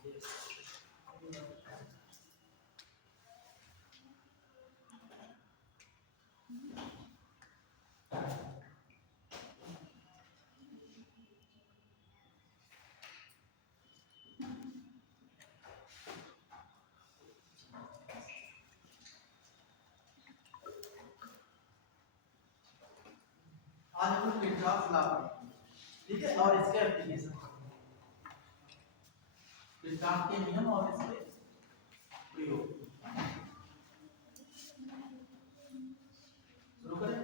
आज हम Kirchhoff law पढ़ेंगे, ठीक है, और इसके एप्लीकेशन किरचॉफ के नियम और इसके प्रयोग। शुरू करें।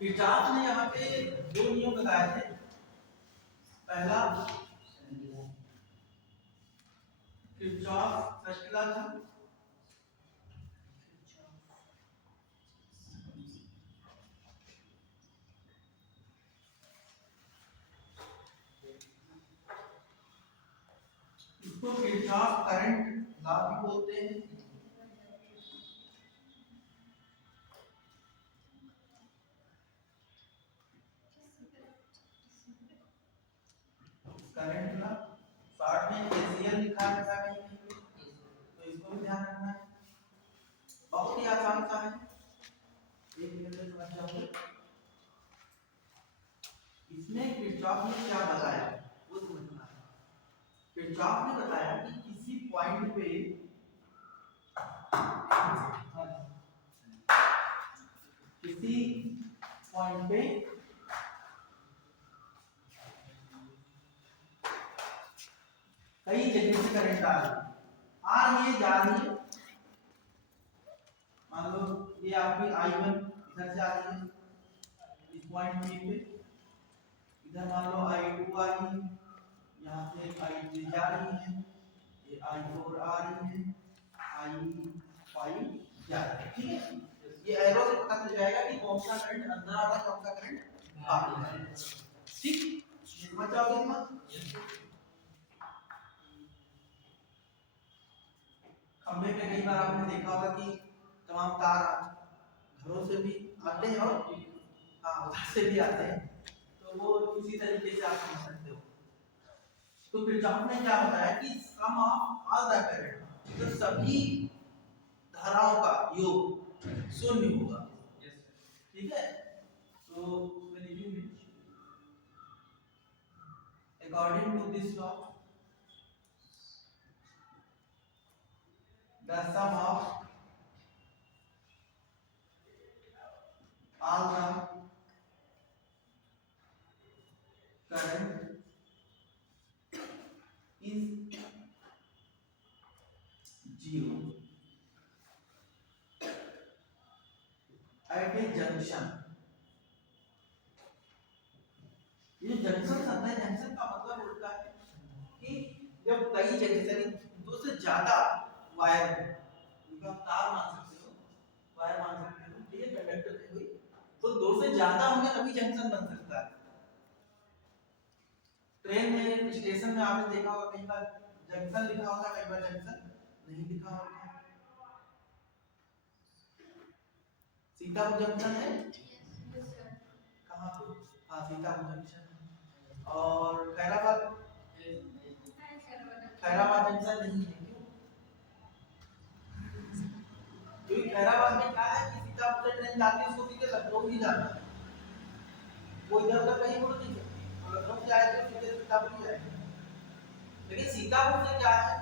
किरचॉफ ने यहाँ पे दो नियम बताए थे। पहला किरचॉफ फर्स्ट लॉ था, इसको किरचॉफ करंट लॉ भी बोलते हैं। करंट लॉ शॉर्ट में केसीएल लिखा रहता है कहीं कहीं, तो इसको भी ध्यान रखना है। बहुत ही आसान सा है, एक मिनट में समझ जाओगे। इसमें किरचॉफ ने क्या बताया वो समझना है। किरचॉफ ने बताया कि किसी पॉइंट पे कई जगह से करंट आ रही है जा रही है। मान लो ये आपकी I1 इधर से आ रही है इस पॉइंट पे, इधर मान लो I2 आ रही है, यहाँ से I3 जा रही है, ये I4 आ रही है, I5 जा रही है, ठीक है। ये एरो से पता चल जाएगा कि कौन सा करंट अंदर आ रहा है, कौन सा करंट बाहर आ रहा है, ठीक। समझ जाओगे मत। खंभे पे कई बार आपने देखा होगा कि तमाम तार घरों से भी आते हैं और उधर से भी आते हैं, तो वो इसी तरीके से आप समझ सकते हो। तो किरचॉफ ने क्या बताया कि सम ऑफ ऑल द करंट, तो सभी धाराओं का योग शून्य होगा, ठीक है। तो according to this law the sum of all the current is zero at a junction। ये जंक्शन शब्द है, जंक्शन का मतलब होता है कि जब कई जगह से दो से ज्यादा वायर, उनका तार मान सकते हो, वायर मान सकते हो, ठीक है, कंडक्टर थे कोई, तो दो से ज्यादा होंगे तभी जंक्शन बन सकता है। ट्रेन में स्टेशन में आपने देखा होगा कई बार जंक्शन लिखा होता है, कई बार जंक्शन नहीं लिखा होता है। सीतापुर जंक्शन है कहाँ पे? हाँ, सीतापुर जंक्शन। और खैराबाद जंक्शन नहीं है, क्योंकि खैराबाद में क्या है कि सीतापुर से ट्रेन जाती है, उसको सीधे लखनऊ ही जाना है, वो इधर उधर कहीं मुड़ नहीं सकती, लखनऊ से आए तो सीधे सीतापुर ही जाएगी। लेकिन सीतापुर से क्या है,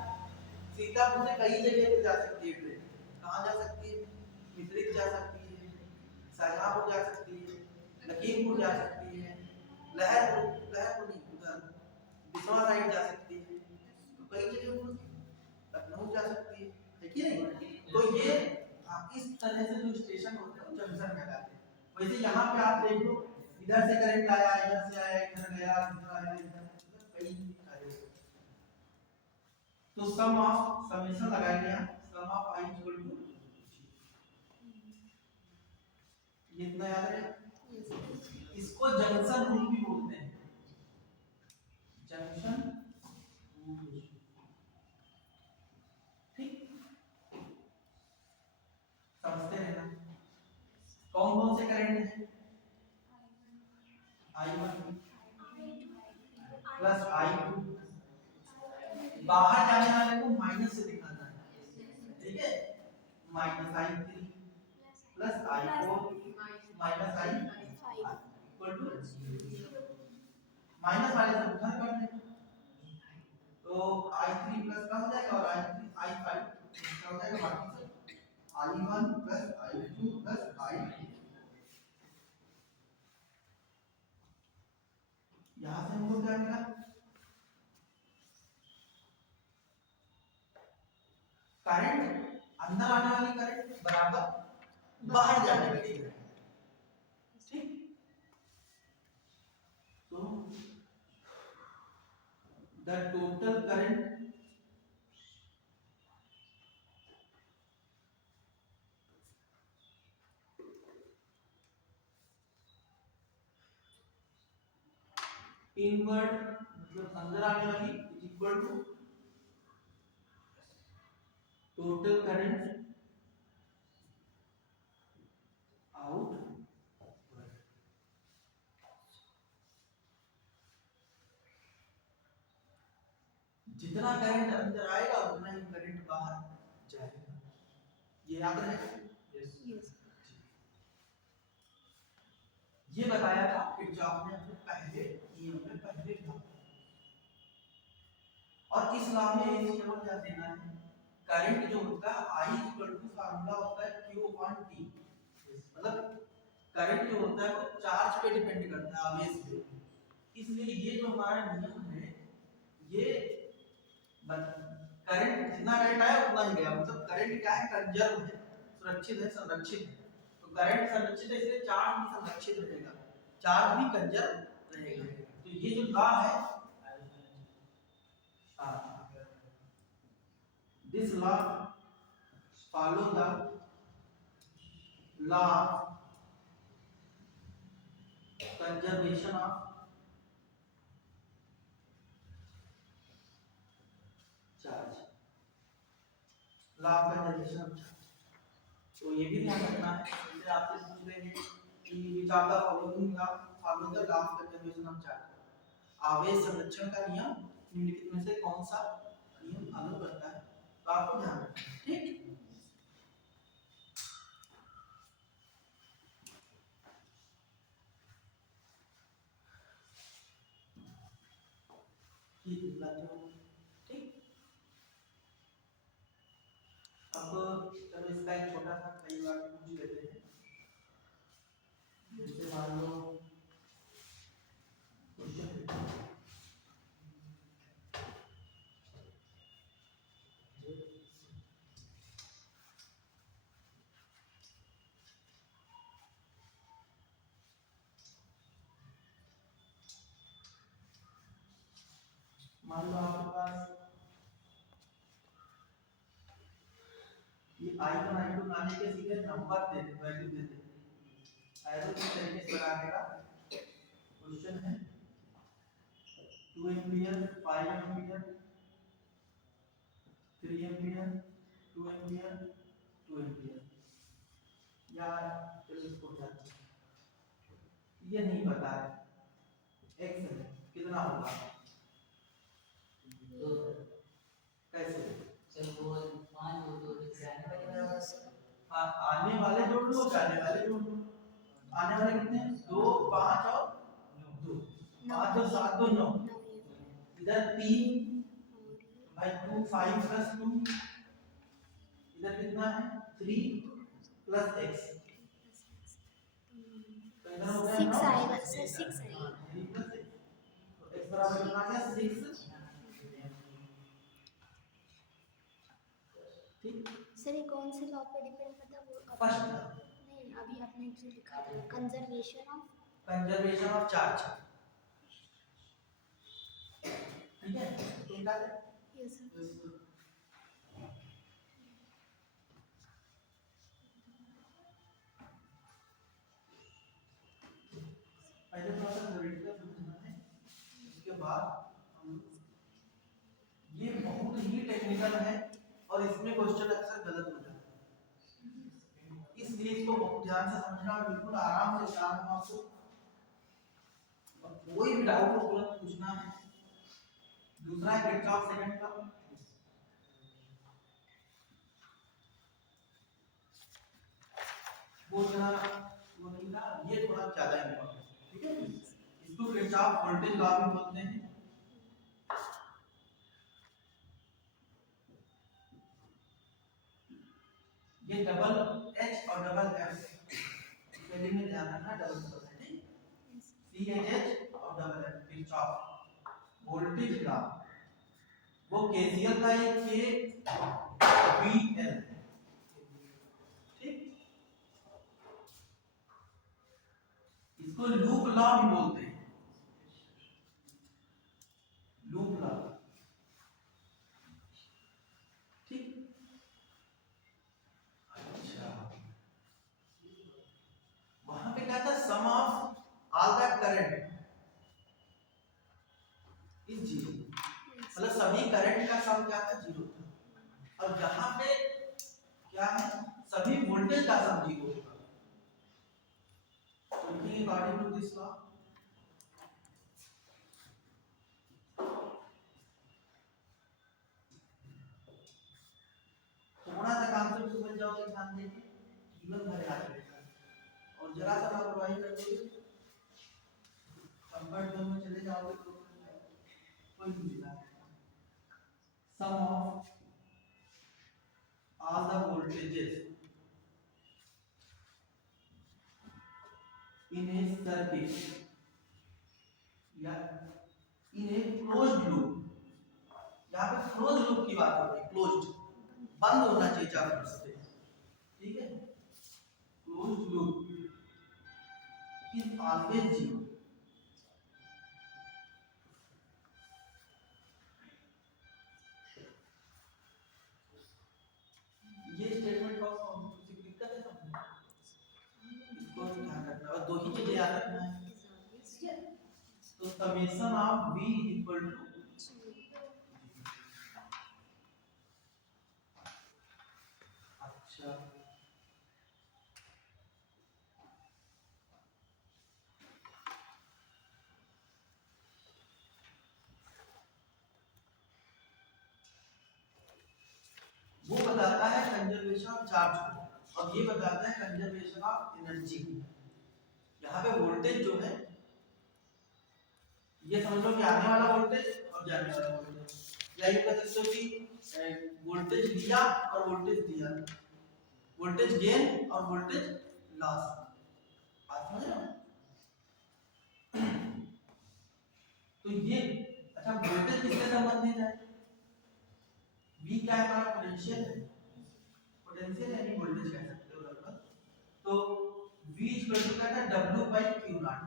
सीतापुर से कई जगह पे जा सकती है ट्रेन। कहाँ जा सकती है? मिश्रित जा सकती है, शाहजहांपुर जा सकती है, लखीमपुर जा सकती है, लहरपुर नहीं, उधर बिस्वा साइड जा सकती है, तो कई जगह पर लखनऊ जा सकती है कि नहीं। तो ये इस तरह से जो स्टेशन होते हैं जंक्शन कहलाते हैं। वैसे यहाँ पे आप देख लो, इधर से करंट आया, इधर से आया, इधर गया, इधर आया, इधर, कई सारे। तो सम ऑफ समेशन लगाएंगे यहाँ, सम ऑफ I इक्वल टू, ये इतना याद है। इसको जंक्शन रूल भी बोलते हैं, जंक्शन रूल, ठीक, समझते रहना। कौन कौन से करंट है? I1 प्लस I2 बाहर जाने वाले को माइनस से दिखाना है, ठीक है, minus I three plus I four minus I equal to minus वाले से उधर कर देंगे तो आई थ्री प्लस का हो जाएगा और आई थ्री आई फाइव इसका हो जाएगा बाकी से I one plus I two plus I यहाँ से हमको क्या मिला करंट अंदर आने वाली करंट बराबर बाहर जाने वाली करंट, ठीक। तो द टोटल करंट इनवर्ड मतलब अंदर आने वाली is equal to total current out जितना करंट अंदर आएगा उतना ही करंट बाहर जाएगा, ये याद रहेगा। यस ये बताया था किरचॉफ ने अपने पहले नियम में पहले था। और इस लॉ में एक चीज और ध्यान देना है, करंट जो होता है I इक्वल टू फार्मूला होता है Q अपॉन T, मतलब करंट जो होता है वो चार्ज पे डिपेंड करता है, आवेश पे। इसलिए ये जो हमारा नियम है ये करंट जितना करंट आया उतना ही गया, मतलब करंट क्या है, कंजर्व है, सुरक्षित है, संरक्षित है। तो करंट संरक्षित है इसलिए चार्ज भी संरक्षित रहेगा, चार्ज भी कंजर्व रहेगा। तो ये जो लॉ है this law follow the law conservation of charge, law of conservation of charge. तो ये भी ध्यान रखना है, जैसे आपसे पूछ लेंगे कि which of the following law follow the law of conservation of charge, आवेश संरक्षण का नियम निम्नलिखित में से कौन सा नियम फॉलो करता है, तो आपको ध्यान रखना है, ठीक। ठीक। अब चलो इसका एक छोटा सा कई बार पूछ लेते हैं, जैसे मान लो मान लो आपके पास ये i1 i2 माने के सीधे नंबर दे दे, वैल्यू दे दे, एरो किस तरीके से बनाने का क्वेश्चन है। 2 ampere 5 ampere 3 ampere 2 ampere 2 ampere, या चलो इसको क्या ये नहीं पता है x है कितना होगा, तो कैसे सर वो 5 और 2 आने वाले जोड़ लो, जाने वाले जोड़ लो, आने वाले कितने 2 5 और 2, 5 और 7 2 9, इधर 3 भाई 2 5 प्लस 2, इधर कितना है 3 प्लस x, तो इधर हो गया 6 आएगा सर, 6 आएगा 3 प्लस x, तो x बराबर कितना आ गया 6, ठीक। सर ये कौन से लॉ पे डिपेंड करता है वो फर्स्ट नहीं, अभी आपने जो लिखा था कंजर्वेशन ऑफ चार्ज, ठीक है, तो क्या है यस सर। पहले थोड़ा सा थ्योरेटिकल समझना है, उसके बाद हम ये बहुत ही टेक्निकल है और इसमें क्वेश्चन अक्सर गलत हो जाता है, इसलिए इसको बहुत ध्यान से समझना और बिल्कुल आराम से शांत भाव से, और कोई भी डाउट हो तुरंत पूछना है, दूसरा है किरचॉफ सेकंड लॉ। वो जरा वो नहीं था, ये थोड़ा ज्यादा इंपॉर्टेंट, ठीक है। इसको किरचॉफ वोल्टेज लॉ भी बोलते हैं। ये डबल एच और डबल एफ स्पेलिंग में ध्यान रखना, डबल डबल है, ठीक। सी एच एच और double F Kirchhoff voltage law. वो केसीएल का एक के वी एल, ठीक। इसको लूप लॉ भी बोलते हैं, लूप लॉ, ठीक। अच्छा, वहां पे क्या था, sum of all the current is zero, मतलब सभी करंट का सम क्या था, जीरो था। और यहाँ पे क्या है, सभी वोल्टेज का सम जीरो होगा। तो अकॉर्डिंग टू दिस लॉ थोड़ा सा कॉन्सेप्ट समझ जाओगे, ध्यान देके जीवन भर याद रहेगा। और जरा सा लापरवाही कर दोगे, कंफर्ट जोन में चले जाओगे तो कोई नहीं मिला। Sum of all the voltages in a circuit या इन ए क्लोज्ड लूप, यहाँ पे क्लोज लूप की बात हो रही है, क्लोज्ड, बंद होना चाहिए चारों तरफ से, ठीक है। Closed loop is always zero. ये स्टेटमेंट का कुछ दिक्कत है समझ, इसको ध्यान रखना और दो ही चीजें याद रखना है, ठीक है। तो summation of v equal to, अच्छा वो बताता है कंजर्वेशन ऑफ चार्ज को, और ये बताता है कंजर्वेशन ऑफ एनर्जी। यहाँ पे वोल्टेज जो है, ये समझ लो कि आने वाला वोल्टेज और जाने वाला वोल्टेज, या यूं कह सकते हो कि वोल्टेज लिया और वोल्टेज दिया, वोल्टेज गेन और वोल्टेज लॉस, बात समझ रहे हो। तो ये अच्छा, वोल्टेज किससे संबंधित है, V क्या है, हमारा पोटेंशियल है, पोटेंशियल यानी वोल्टेज कह सकते हो लगभग। तो V इक्वल टू क्या है, W बाई Q नॉट,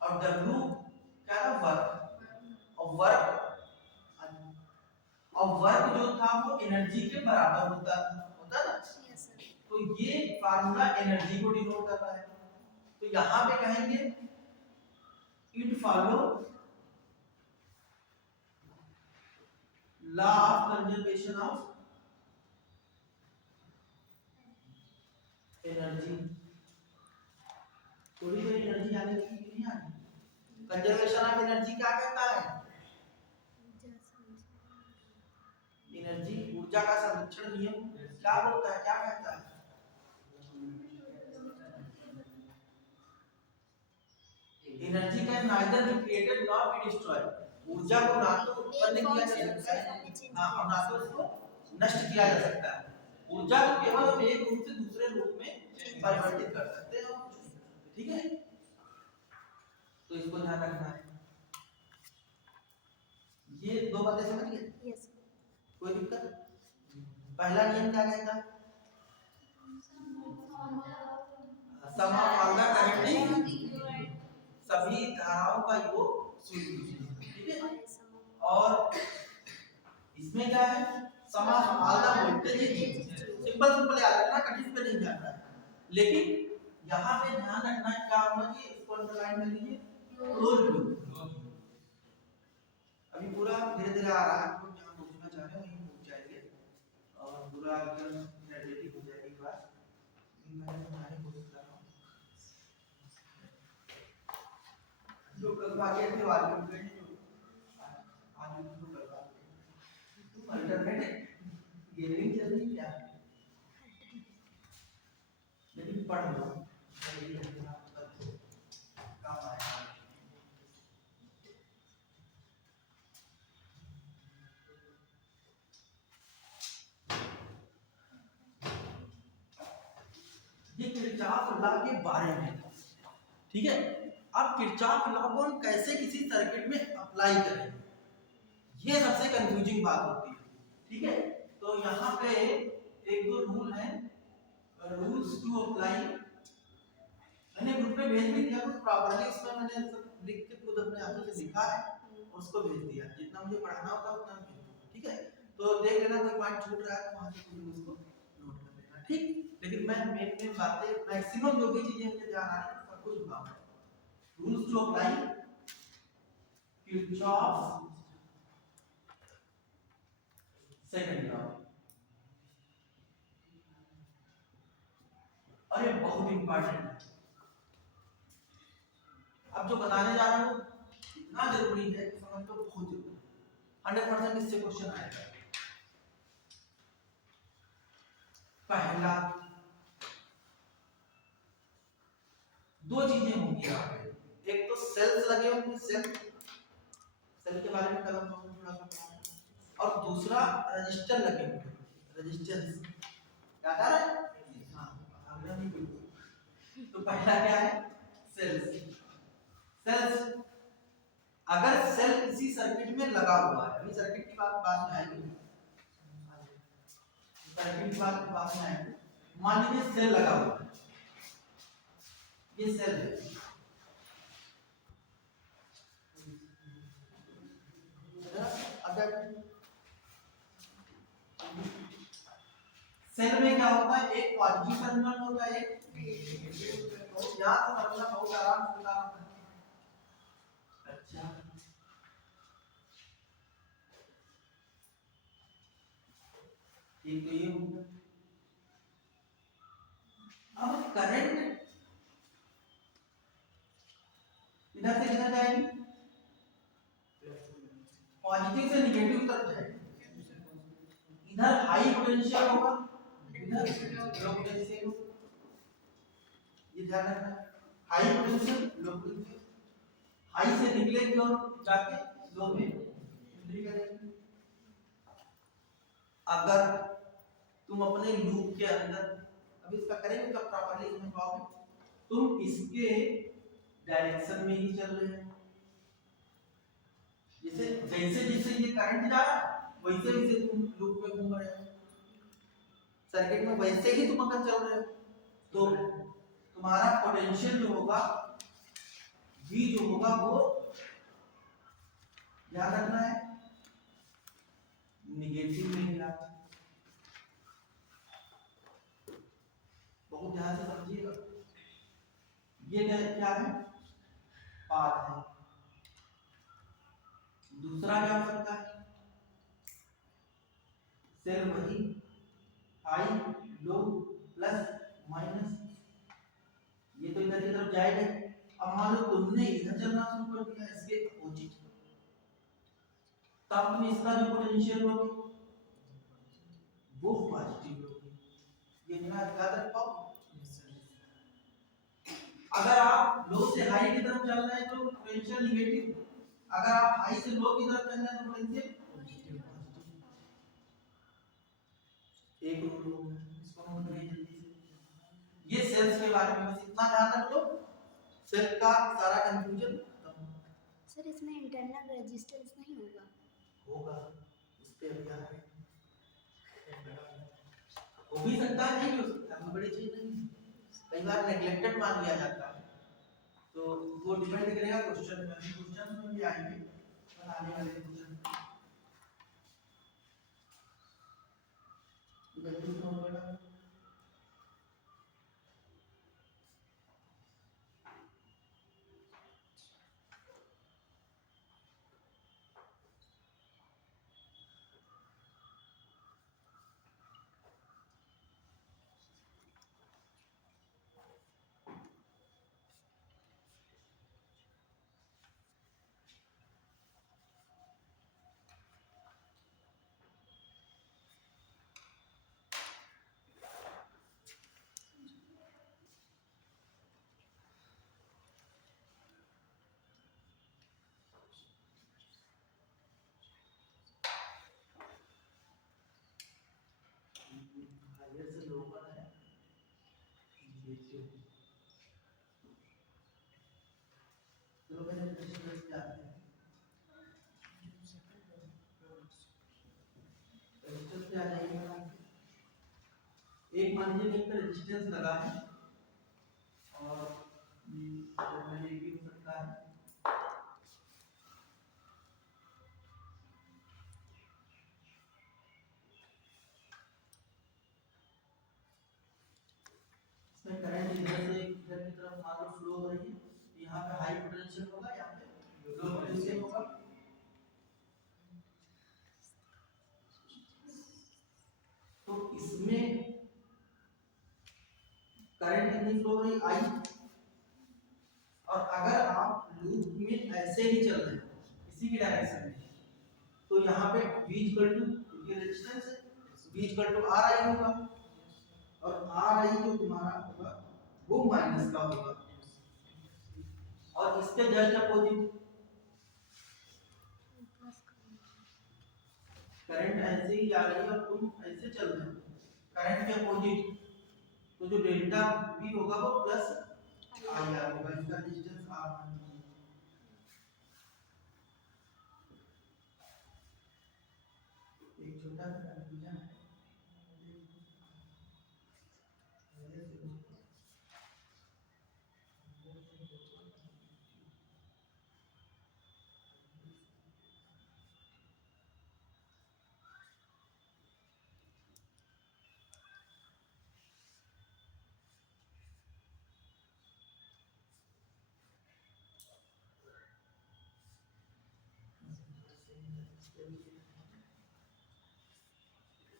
और W क्या है, वर्क, और वर्क जो था वो एनर्जी के बराबर होता ना। तो ये फार्मूला एनर्जी को डिनोट कर रहा है। तो यहाँ पे कहेंगे it follow law of conservation of energy. थोड़ी देर एनर्जी आने की नहीं आनी, कंजर्वेशन ऑफ एनर्जी क्या कहता है, एनर्जी ऊर्जा का संरक्षण नियम क्या बोलता है, क्या कहता है, energy can neither be created nor be destroyed, ऊर्जा को ना तो उत्पन्न किया जा सकता है, हाँ, और ना तो उसको नष्ट किया जा सकता है। ऊर्जा को केवल हम एक रूप से दूसरे रूप में परिवर्तित कर सकते हैं, ठीक है। तो इसको ध्यान रखना है, ये दो बातें समझ गए, यस। कोई दिक्कत। पहला नियम क्या कहता है, sum of all the current, सभी धाराओं का योग शून्य, ठीक है। और इसमें क्या है, sum of all the voltage, simple simple याद रखना, कठिन पे नहीं जाना है। लेकिन यहाँ पे ध्यान रखना है क्या होगा कि इसको अंडरलाइन कर लीजिए, क्लोज लूप। अभी पूरा धीरे धीरे आ रहा है, हम लोग जहाँ पहुँचना चाह रहे हैं वहीं पहुँच जाएंगे, और पूरा एकदम एनर्जेटिक हो जाएगी क्लास। मैं समझाने की कोशिश कर रहा हूँ, जो कल बाकी थे वाले अल्टरनेट गेमिंग चल रही क्या, लेकिन पढ़ लो यही है काम आएगा। ये किरचॉफ लॉ के बारे में, ठीक है। अब किरचॉफ लॉ को हम कैसे किसी सर्किट में अप्लाई करें, ये सबसे कंफ्यूजिंग बात होती है, ठीक है। तो यहाँ पे एक दो रूल है, रूल्स टू अप्लाई, मैंने ग्रुप में भेज भी दिया, कुछ प्रॉपर्ली उसमें मैंने सब लिख के खुद अपने हाथों से लिखा है, उसको भेज दिया, जितना मुझे पढ़ाना होता है उतना भेज दूंगा, ठीक है। तो देख लेना कोई पॉइंट छूट रहा है तो वहां से तुम उसको नोट कर लेना, ठीक। लेकिन मैं मेन बातें मैक्सिमम जो भी चीजें मुझे ध्यान आ रही है सब कुछ बताऊंगा। Rules to apply Kirchhoff second law, और ये बहुत इंपॉर्टेंट है। अब जो बताने जा रहा हूं इतना जरूरी है कि समझ लो, बहुत जरूरी है, 100% इससे क्वेश्चन आएगा। पहला दो चीजें होंगी यहाँ पे, एक तो सेल्स लगे होंगे, सेल के बारे में कल हम लोग थोड़ा सा पढ़ा, और दूसरा रजिस्टर लगे होंगे, रेजिस्टेंस क्या कर रहा है, तो पहला क्या है, सेल्स। सेल्स, अगर सेल किसी सर्किट में लगा हुआ है, अभी सर्किट की बात बाद में आएगी, सर्किट की बात बाद में आएगी। मान लीजिए सेल लगा हुआ है, ये सेल है, अगर सेल में क्या होता है, एक पॉजिटिव टर्मिनल होता है, एक तो यहाँ से मतलब बहुत आराम से बता रहा हूं। अच्छा, एक तो ये हो गया। अब करंट इधर से किधर जाएगी, पॉजिटिव से निगेटिव तरफ जाएगी, इधर हाई पोटेंशियल होगा, इधर लो पोटेंशियल होगा, ये ध्यान रखना, high potential low potential, high से निकलेगी और जाके लो में एंट्री करेगी। अगर तुम अपने लूप के अंदर, अभी इसका करेंगे तब प्रॉपर्ली समझ पाओगे, तुम इसके डायरेक्शन में ही चल रहे हो, जैसे जैसे जैसे ये करंट जा रहा है वैसे वैसे तुम लूप में घूम रहे हो, सर्किट में वैसे ही तुम अगर चल रहे हो तो तुम्हारा पोटेंशियल जो होगा, V जो होगा वो याद रखना है निगेटिव में ही आना, बहुत ध्यान से समझिएगा। ये क्या है, पाथ है। दूसरा क्या हो सकता है, सेल वही हाई लो प्लस माइनस, ये तो इधर की तरफ जाएगा। अब मान लो तुमने इधर चलना शुरू कर दिया इसके अपोजिट, तब तुम इसका जो पोटेंशियल होगी वो पॉजिटिव होगी, ये याद रख पाओ। अगर आप लो से हाई की तरफ चल रहे हैं तो पोटेंशियल निगेटिव, अगर आप हाई से लो की तरफ चल रहे हैं तो पोटेंशियल पॉजिटिव। एक रूल हो गया, इसको नोट करिए जल्दी से। ये सेल्स के बारे में बस इतना ध्यान रख लो, सेल का सारा कंफ्यूजन खत्म। सर इसमें इंटरनल रेजिस्टेंस नहीं होगा? होगा, इस पे अभी आ रहे हैं, हो भी सकता है, नहीं हो सकता, कोई बड़ी चीज नहीं है, कई बार नेग्लेक्टेड मान लिया जाता है, तो वो डिपेंड करेगा क्वेश्चन में, क्वेश्चन में भी आएंगे बनाने वाले क्वेश्चन। जल्दी से हो बेटा, हायर से लोअर है नेगेटिव। चलो पहले रेजिस्टेंस पे आते हैं। रेजिस्टेंस पे आ जाइएगा। एक मान लीजिए कहीं पे रेजिस्टेंस लगा है और ये भी हो सकता है। इसमें करंट इधर से इधर की तरफ मान लो फ्लो हो रही है, यहाँ पे हाई पोटेंशियल होगा, यहाँ पे लो पोटेंशियल होगा। तो इसमें करंट कितनी फ्लो हो रही है, आई। और अगर आप लूप में ऐसे ही चल रहे हो इसी की डायरेक्शन में, तो यहाँ पे V इक्वल टू ये रेजिस्टेंस है, V equal to R I होगा, और आर आई जो तुम्हारा होगा वो माइनस का होगा। और इसके जस्ट अपोजिट करंट ऐसे ही जा रही है और तुम ऐसे चल रहे हो, करंट के अपोजिट, तो जो डेल्टा V होगा वो प्लस आई आर होगा, इसका डिस्टेंस आर। एक छोटा सा कंफ्यूजन है,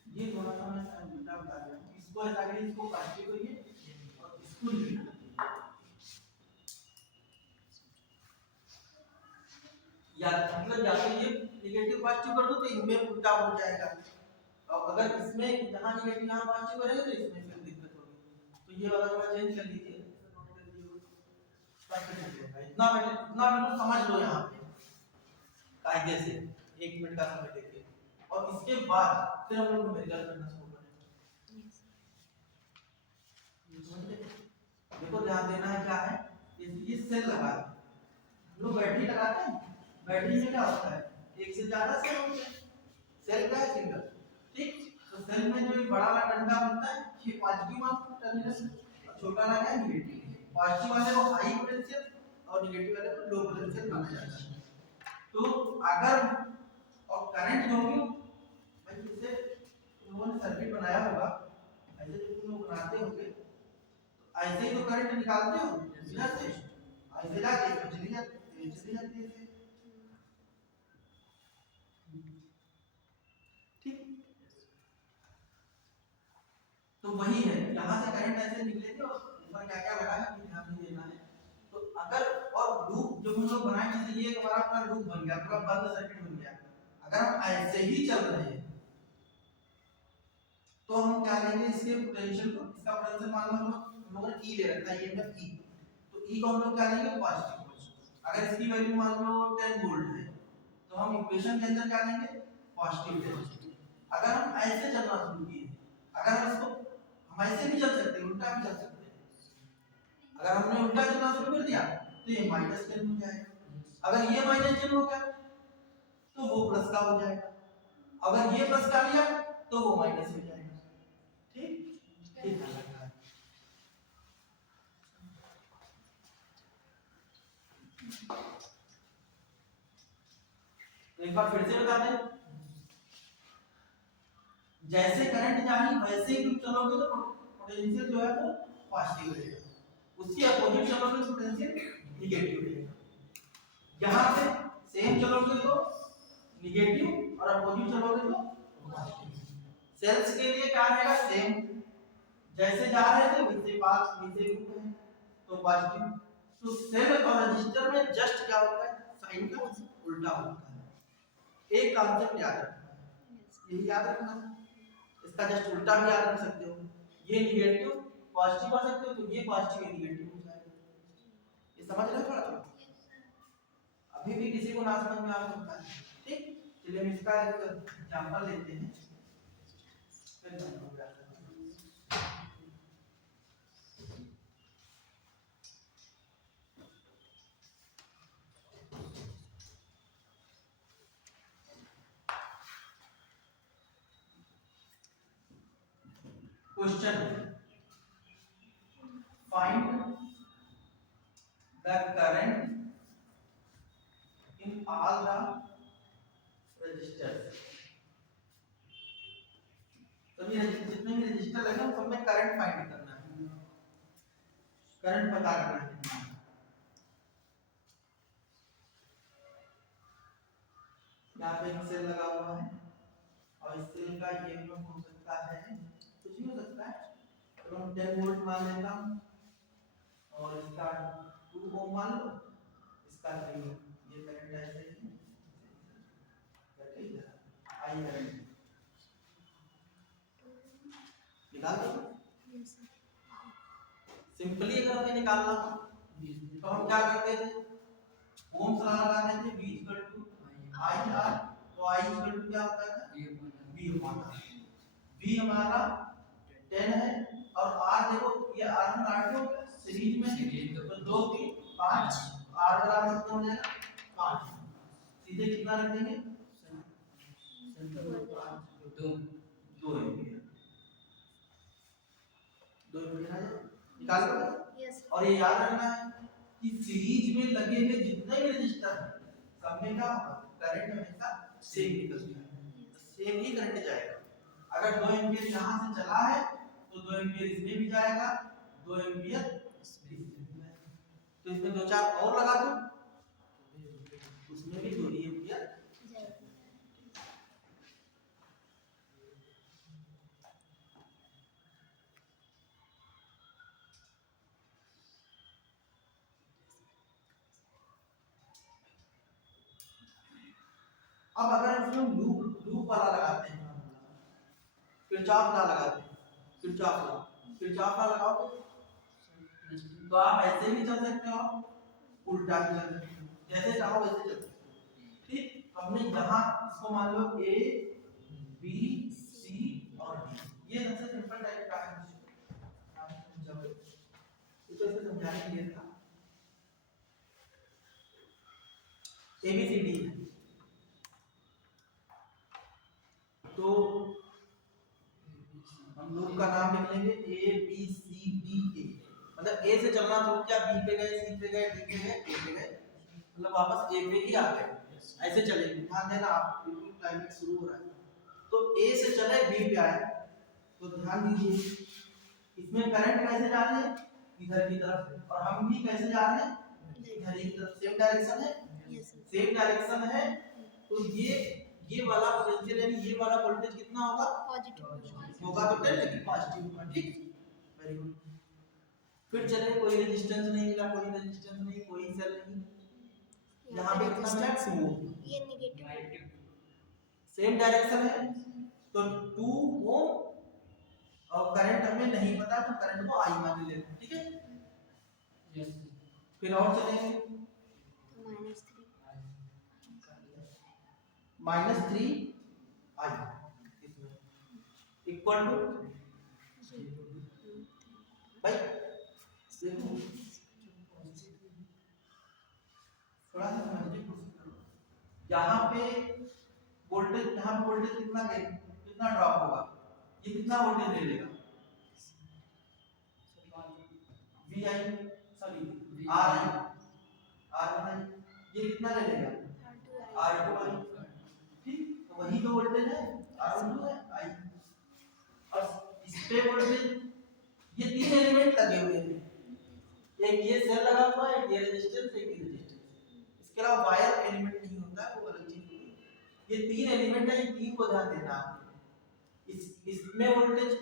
ये थोड़ा सा मैं उल्टा बता रहा हूँ, इसको ऐसा करिए, इसको पॉजिटिव करिए और इसको नेगेटिव करिए, या मतलब या तो ये नेगेटिव पॉजिटिव कर दो तो इनमें उल्टा हो जाएगा, और अगर इसमें जहाँ नेगेटिव यहाँ पॉजिटिव करेंगे तो इसमें फिर दिक्कत होगी। तो ये वाला थोड़ा चेंज कर लीजिए, इतना बिल्कुल समझ लो यहाँ पे कायदे से। 1 मिनट का समय देखिए और इसके बाद फिर हम लोग न्यूमेरिकल करना शुरू करेंगे। देखो ध्यान देना है क्या है, ये सेल लगा है, हम लोग बैटरी लगाते हैं, बैटरी में क्या होता है, एक से ज्यादा सेल होते हैं, सेल का है सिंगल, ठीक। तो सेल में जो बड़ा वाला डंडा बनता है ये पॉजिटिव वाला टर्मिनल और छोटा वाला है नेगेटिव। पॉजिटिव वाले को हाई पोटेंशियल और नेगेटिव वाले को लो पोटेंशियल माना जाता है। तो अगर और करंट जो भी भाई जैसे उन्होंने सर्किट बनाया होगा, ऐसे जो तुम लोग बनाते होंगे तो ऐसे ही तो करंट निकालते हो इधर से, ऐसे जाके चली जाती है, ठीक। तो वही है, यहाँ से करंट ऐसे निकलेगी और ऊपर क्या क्या लगा है ध्यान नहीं देना है। तो अगर और लूप जो हम लोग बनाए, जैसे ये हमारा अपना लूप बन गया, पूरा बंद सर्किट बन गया, अगर हम ऐसे ही चल रहे हैं तो हम क्या लेंगे, इसके पोटेंशियल को, इसका पोटेंशियल मान लो हम लोगों ने E ले रखा है, ईएमएफ E, तो E को हम लोग क्या लेंगे, पॉजिटिव। अगर इसकी वैल्यू मान लो 10 वोल्ट है तो हम इक्वेशन के अंदर क्या लेंगे, पॉजिटिव लेंगे। अगर हम ऐसे चलना शुरू किए, अगर हम इसको, हम ऐसे भी चल सकते हैं, उल्टा भी चल सकते हैं, अगर हमने उल्टा चलना शुरू कर दिया तो ये -10 हो जाएगा, अगर ये -10 हो गया तो वो प्लस का हो जाएगा, अगर ये प्लस का लिया तो वो माइनस हो जाएगा, ठीक। ये ध्यान रखना है। तो एक बार फिर से बता दें, जैसे करंट जानी वैसे ही तुम चलोगे तो पोटेंशियल जो है वो पॉजिटिव रहेगा, उसके अपोजिट चलोगे तो पोटेंशियल नेगेटिव रहेगा। यहां से सेम चलोगे तो नेगेटिव और अपोजिट चलोगे तो पॉजिटिव। सेल्स के लिए क्या रहेगा, सेम, जैसे जा रहे थे वैसे बात वैसे रूप है तो पॉजिटिव। तो सेल और रजिस्टर में जस्ट क्या होता है, साइन का उल्टा होता है। एक कॉन्सेप्ट याद रखना है, यही याद रखना है, इसका जस्ट उल्टा भी याद रख सकते हो, ये नेगेटिव पॉजिटिव कर सकते हो तो ये पॉजिटिव ये नेगेटिव हो जाएगा। ये समझ रहे हो थोड़ा थोड़ा, अभी भी किसी को ना समझ में आ सकता है, ठीक। चलिए हम इसका एक एग्जांपल लेते हैं, फिर हम लोग question, find the current in all the resistors. सभी जितने भी रजिस्टर लगे उन सब में करंट फाइंड करना है, करंट पता करना है। यहाँ पे एक सेल लगा हुआ है और इस सेल का ईएमएफ हो सकता है, कुछ भी हो सकता है, तो हम 10 वोल्ट मान लेता हूँ और इसका 2 ओम मान लो, इसका 3 ओम। ये करंट ऐसे ही आई करंट निकाल दो। सिंपली अगर हमें निकालना हो तो हम क्या करते थे, ओम ला लगाते थे, V equal to I R. तो I इक्वल टू क्या होता है, V अपॉन R। V हमारा 10 है और R देखो ये R1 R2 सीरीज में, तो 2 3 5, R बराबर कितना हो जाएगा 5। सीधे कितना रख देंगे 2 एम्पीयर, 2 एम्पीयर आ जाए, निकाल लो। और ये याद रखना है कि सीरीज में लगे हुए जितने भी रजिस्टर हैं सब में क्या होगा, करंट हमेशा सेम निकलता है, सेम ही करंट जाएगा। अगर 2 एम्पीयर यहाँ से चला है तो 2 एम्पीयर इसमें भी जाएगा, 2 एम्पीयर इसमें भी जाएगा। तो इसमें 2-4 और लगा दो, उसमें भी 2 एम्पीयर। अब अगर इसमें लूप वाला लगाते हैं, किरचॉफ ला लगाते हैं, किरचॉफ ला लगाओ तो आप ऐसे भी चल सकते हो, उल्टा भी चल सकते हो, जैसे चाहो वैसे चल सकते हो। ठीक, हमने यहाँ इसको मान लो A B C और D, ये सबसे सिंपल टाइप का है, इसको ऐसे समझाने के लिए था। A B C D है तो हम लूप का नाम लिख लेंगे A B C D A, मतलब A से चलना शुरू किया, B पे गए, C पे गए, D पे गए, A पे गए, मतलब वापस A पे ही आ गए, ऐसे चलेंगे। ध्यान देना, आप बिल्कुल क्लाइमेक्स शुरू हो रहा है तो A से चले B पे आए, तो ध्यान दीजिए इसमें करंट कैसे जा रहे हैं, इधर की तरफ, और हम भी कैसे जा रहे हैं, इधर की तरफ। सेम डायरेक्शन है, सेम डायरेक्शन है, तो ये वाला पोटेंशियल यानी ये वाला वोल्टेज कितना होगा, पॉजिटिव होगा, तो 10 लेकिन पॉजिटिव होगा। ठीक, वेरी गुड। फिर चले, कोई रेजिस्टेंस नहीं मिला, कोई रेजिस्टेंस नहीं, कोई सेल नहीं, यहाँ पे कितना मिला 2 ओम, ये नेगेटिव, सेम डायरेक्शन है तो 2 ओम, और करंट हमें नहीं पता तो करंट को I मान लेते हैं। ठीक है, फिर और चलेंगे -3 I इसमें इक्वल टू भाई देखो थोड़ा सा समझने की कोशिश करो, यहाँ पे वोल्टेज कितना ड्रॉप होगा, ये कितना वोल्टेज ले लेगा, Vi सॉरी R1 ये कितना ले लेगा R2 I। ठीक, तो वही तो वोल्टेज है, R12 है I, और इस पे वोल्टेज, ये 3 एलिमेंट लगे हुए हैं, एक ये सेल लगा हुआ है, एक ये रेजिस्टेंस, एक ये रेजिस्टेंस, इसके अलावा वायर एलिमेंट नहीं होता है, वो अलग चीज होती है। ये 3 एलिमेंट है, इन 3 को ध्यान देना है। इसमें वोल्टेज,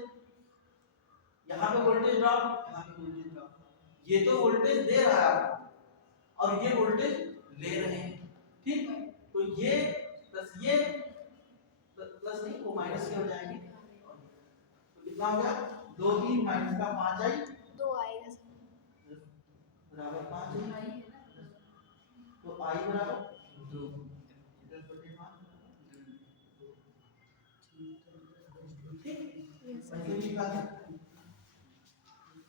यहाँ पे वोल्टेज ड्रॉप, यहाँ पे वोल्टेज ड्रॉप, ये तो वोल्टेज दे रहा है आपको और ये वोल्टेज ले रहे हैं। ठीक, तो ये प्लस ये प्लस नहीं, वो माइनस के हो जाएंगे, तो कितना हो गया 2 3 माइनस का 5 आई, 2 आएगा बराबर 5 आई, तो I बराबर 2 ठीक, ऐसे भी निकाल सकते हैं,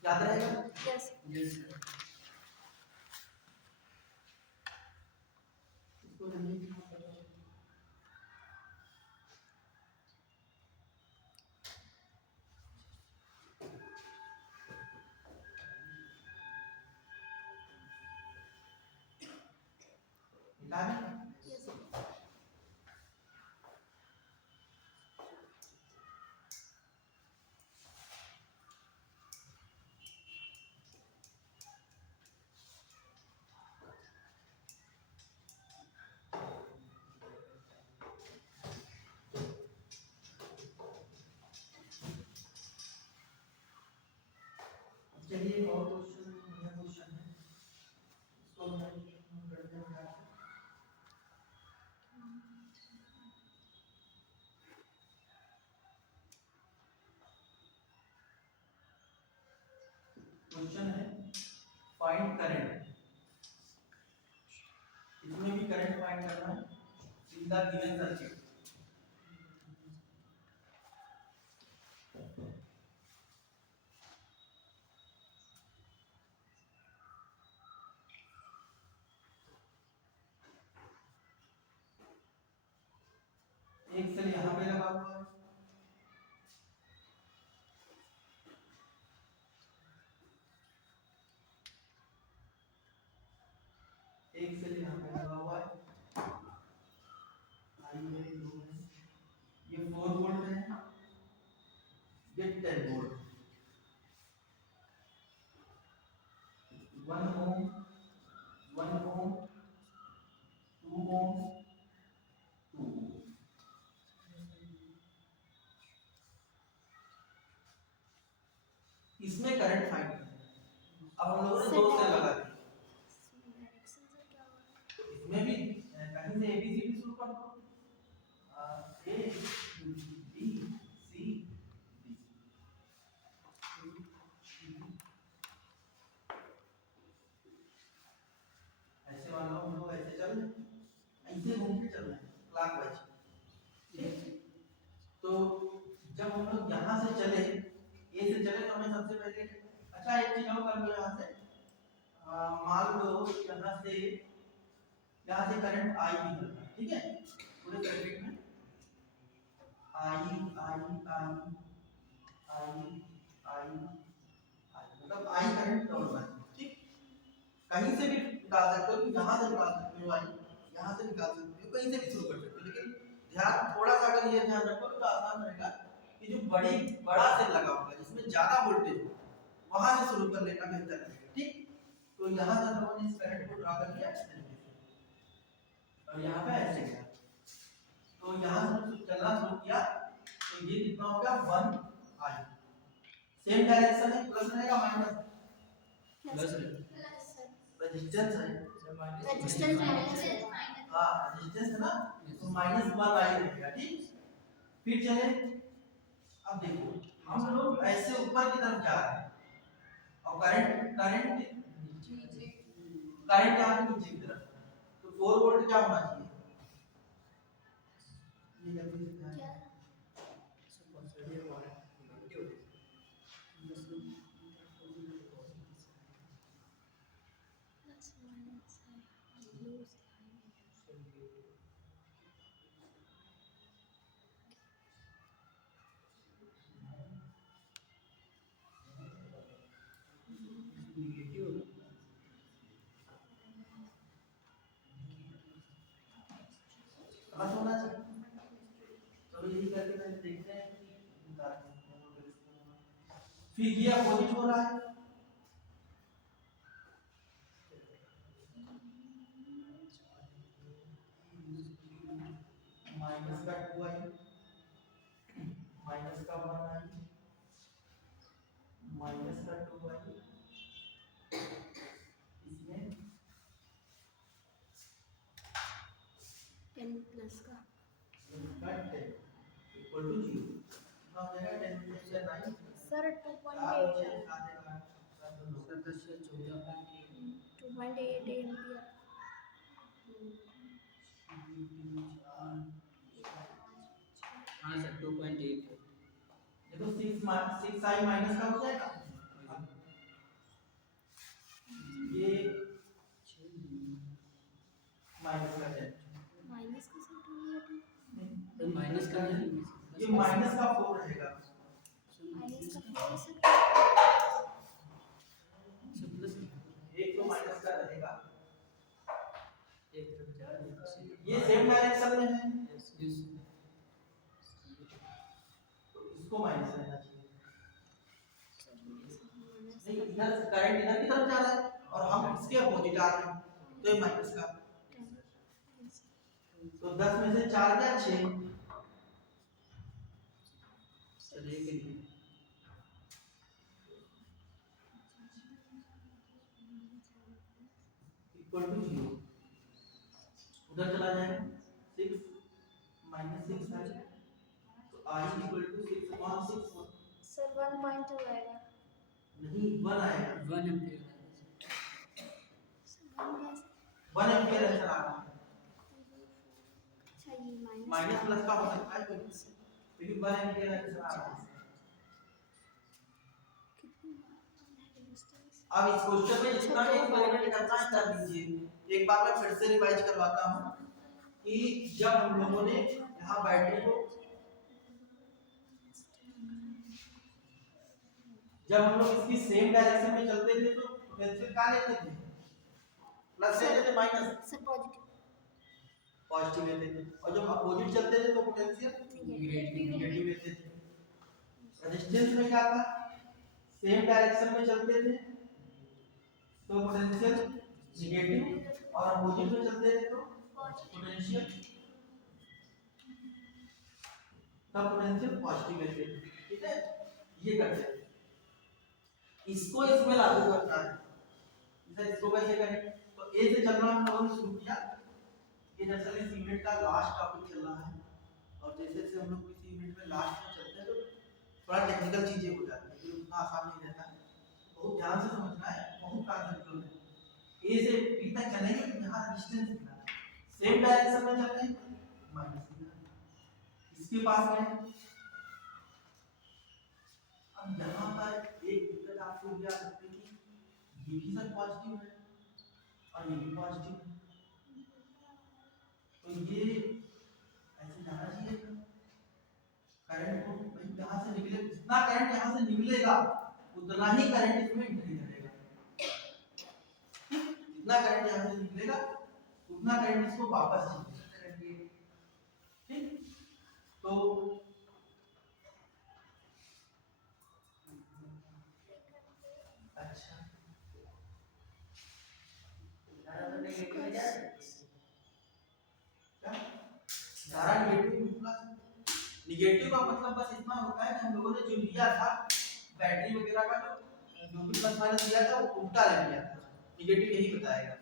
याद रहेगा। यस इसको नहीं लिखा है। Yes. चलिए एक और क्वेश्चन, नया क्वेश्चन है, इसको हम करते हैं। क्वेश्चन है फाइंड करंट, इसमें भी करंट फाइंड करना है इन द गिवन सर्किट। एक सेल यहाँ पे लगा हुआ है, एक सेल यहाँ पे लगा हुआ है, आई है, दो है, ये 4 वोल्ट है, ये 10 वोल्ट, 1 ओम, 1 ओम, 2 ओम, 2 ओम। इसमें करंट फाइंड करना है। अब हम लोगों ने दो सेल लगा दिए, डायरेक्शन से क्या होगा? इसमें भी कहीं से एबीसीडी शुरू कर दो, ए बी सी डी, ऐसे मान लो हम लोग ऐसे चल रहे हैं, ऐसे घूम के चल रहे हैं क्लॉकवाइज, ठीक। तो जब हम लोग यहाँ से चले, ए से चले, तो हमें सबसे पहले अच्छा एक चीज और कर लो, यहाँ से मान लो यहाँ से करंट आई निकलता है, ठीक है, पूरे सर्किट में आई आई आई आई आई आई, मतलब आई करंट फ्लो हो रहा है, ठीक। कहीं से भी निकाल सकते हो, यहाँ से निकाल सकते हो आई, यहाँ से निकाल सकते हो, कहीं से भी शुरू कर सकते हो, लेकिन ध्यान थोड़ा सा अगर ये ध्यान रखो तो आसान रहेगा कि जो बड़ा सेल लगा होगा जिसमें ज्यादा वोल्टेज हो, वहां से शुरू कर लेना बेहतर रहेगा, ठीक। तो यहाँ से हमने इस करंट को ड्रा कर लिया और यहाँ पे ऐसे गया, तो यहाँ से चलना शुरू किया, तो ये कितना हो गया 1 आई, सेम डायरेक्शन है, प्लस रहेगा माइनस, प्लस रेजिस्टेंस है, रेजिस्टेंस माइनस है। हाँ रेजिस्टेंस है ना, तो -1 आई रहेगा, ठीक। फिर चले, अब देखो हम लोग ऐसे ऊपर की तरफ जा रहे हैं और करंट यहाँ पे नीचे की तरफ, तो 4 वोल्ट क्या होना चाहिए, ये जल्दी से ध्यान क्या? प्लस माइनस है, लूज प्लस होना चाहिए, तो यही करके पहले देखते हैं कि फिर ये अपोजिट हो रहा है, माइनस का 2 आई, माइनस का 1 आई, माइनस का 2 आई, इसमें 10 प्लस का इक्वल टू 0, कितना हो जाएगा 10 प्लस 9, सर 2.8 एम्पियर। हाँ सर 2.8 देखो 6 आई माइनस का हो जाएगा, ये माइनस का 10, माइनस का सर 2.8 तो माइनस का है, ये माइनस का 4 रहेगा, माइनस का 4 सर। प्लस एक तो माइनस का रहेगा, एक तरफ जा रहा है सेम डायरेक्शन में है तो इसको माइनस रहना चाहिए। नहीं, इधर करंट इधर की तरफ जा रहा है और हम इसके अपोजिट आ रहे हैं तो ये माइनस का, तो 10 में से 4 गया 6, चलिए के लिए इक्वल टू 0, उधर चला जाएगा 6 माइनस 6 है तो i equal to 6 upon 6 sir 1.2 आएगा। नहीं 1 आएगा, 1 एम्पीयर। सर 1 कैसे? 1 एम्पीयर आंसर आ रहा है। अच्छा ये माइनस प्लस का हो सकता है कोई, लेकिन 1 एम्पीयर आंसर आ रहा है। अब इस क्वेश्चन में जितना भी एक्सपेरिमेंट करना है कर लीजिए। एक बार मैं फिर से रिवाइज करवाता हूं कि जब हम लोगों ने यहाँ बैटरी को, जब हम लोग इसकी सेम डायरेक्शन में चलते थे तो पोटेंशियल क्या लेते थे, प्लस लेते थे माइनस, सर पॉजिटिव पॉजिटिव लेते थे, और जब अपोजिट चलते थे तो पोटेंशियल नेगेटिव लेते थे। रेजिस्टेंस में क्या था, सेम डायरेक्शन में चलते थे तो पोटेंशियल नेगेटिव और अपोजिट में चलते थे तो पोटेंशियल पॉजिटिव लेते थे। ठीक है, ये करते हैं, इसको इसमें लागू करना है। जैसे इसको कैसे करें, तो ए से चलना हम लोगों ने शुरू किया, ये दरअसल इस यूनिट का लास्ट टॉपिक चल रहा है और जैसे जैसे हम लोग किसी यूनिट में लास्ट में चलते हैं तो थोड़ा टेक्निकल चीजें हो जाती हैं, ये उतना आसान नहीं रहता है, बहुत ध्यान से समझना है, बहुत कॉन्सेप्चुअल है। ए से बी तक चलेंगे तो यहाँ रेजिस्टेंस लिखना है, सेम डायरेक्शन में चल रहे हैं माइनस लिखना है, इसके पास में अब यहाँ पर एक दिक्कत आपको ये आ सकती है कि ये भी सब पॉजिटिव है और ये भी पॉजिटिव है, तो ये ऐसे जाना चाहिए करंट को भाई यहाँ से निकले, जितना करंट यहाँ से निकलेगा उतना ही करंट इसमें एंट्री करेगा, जितना करंट यहाँ से निकलेगा उतना करंट इसको वापस करेंगे। ठीक, तो अच्छा धारा निगेटिव का मतलब बस इतना होता है कि हम लोगों ने जो लिया था बैटरी वगैरह का जो भी प्लस माइनस लिया था वो उल्टा ले लिया था, निगेटिव यही बताएगा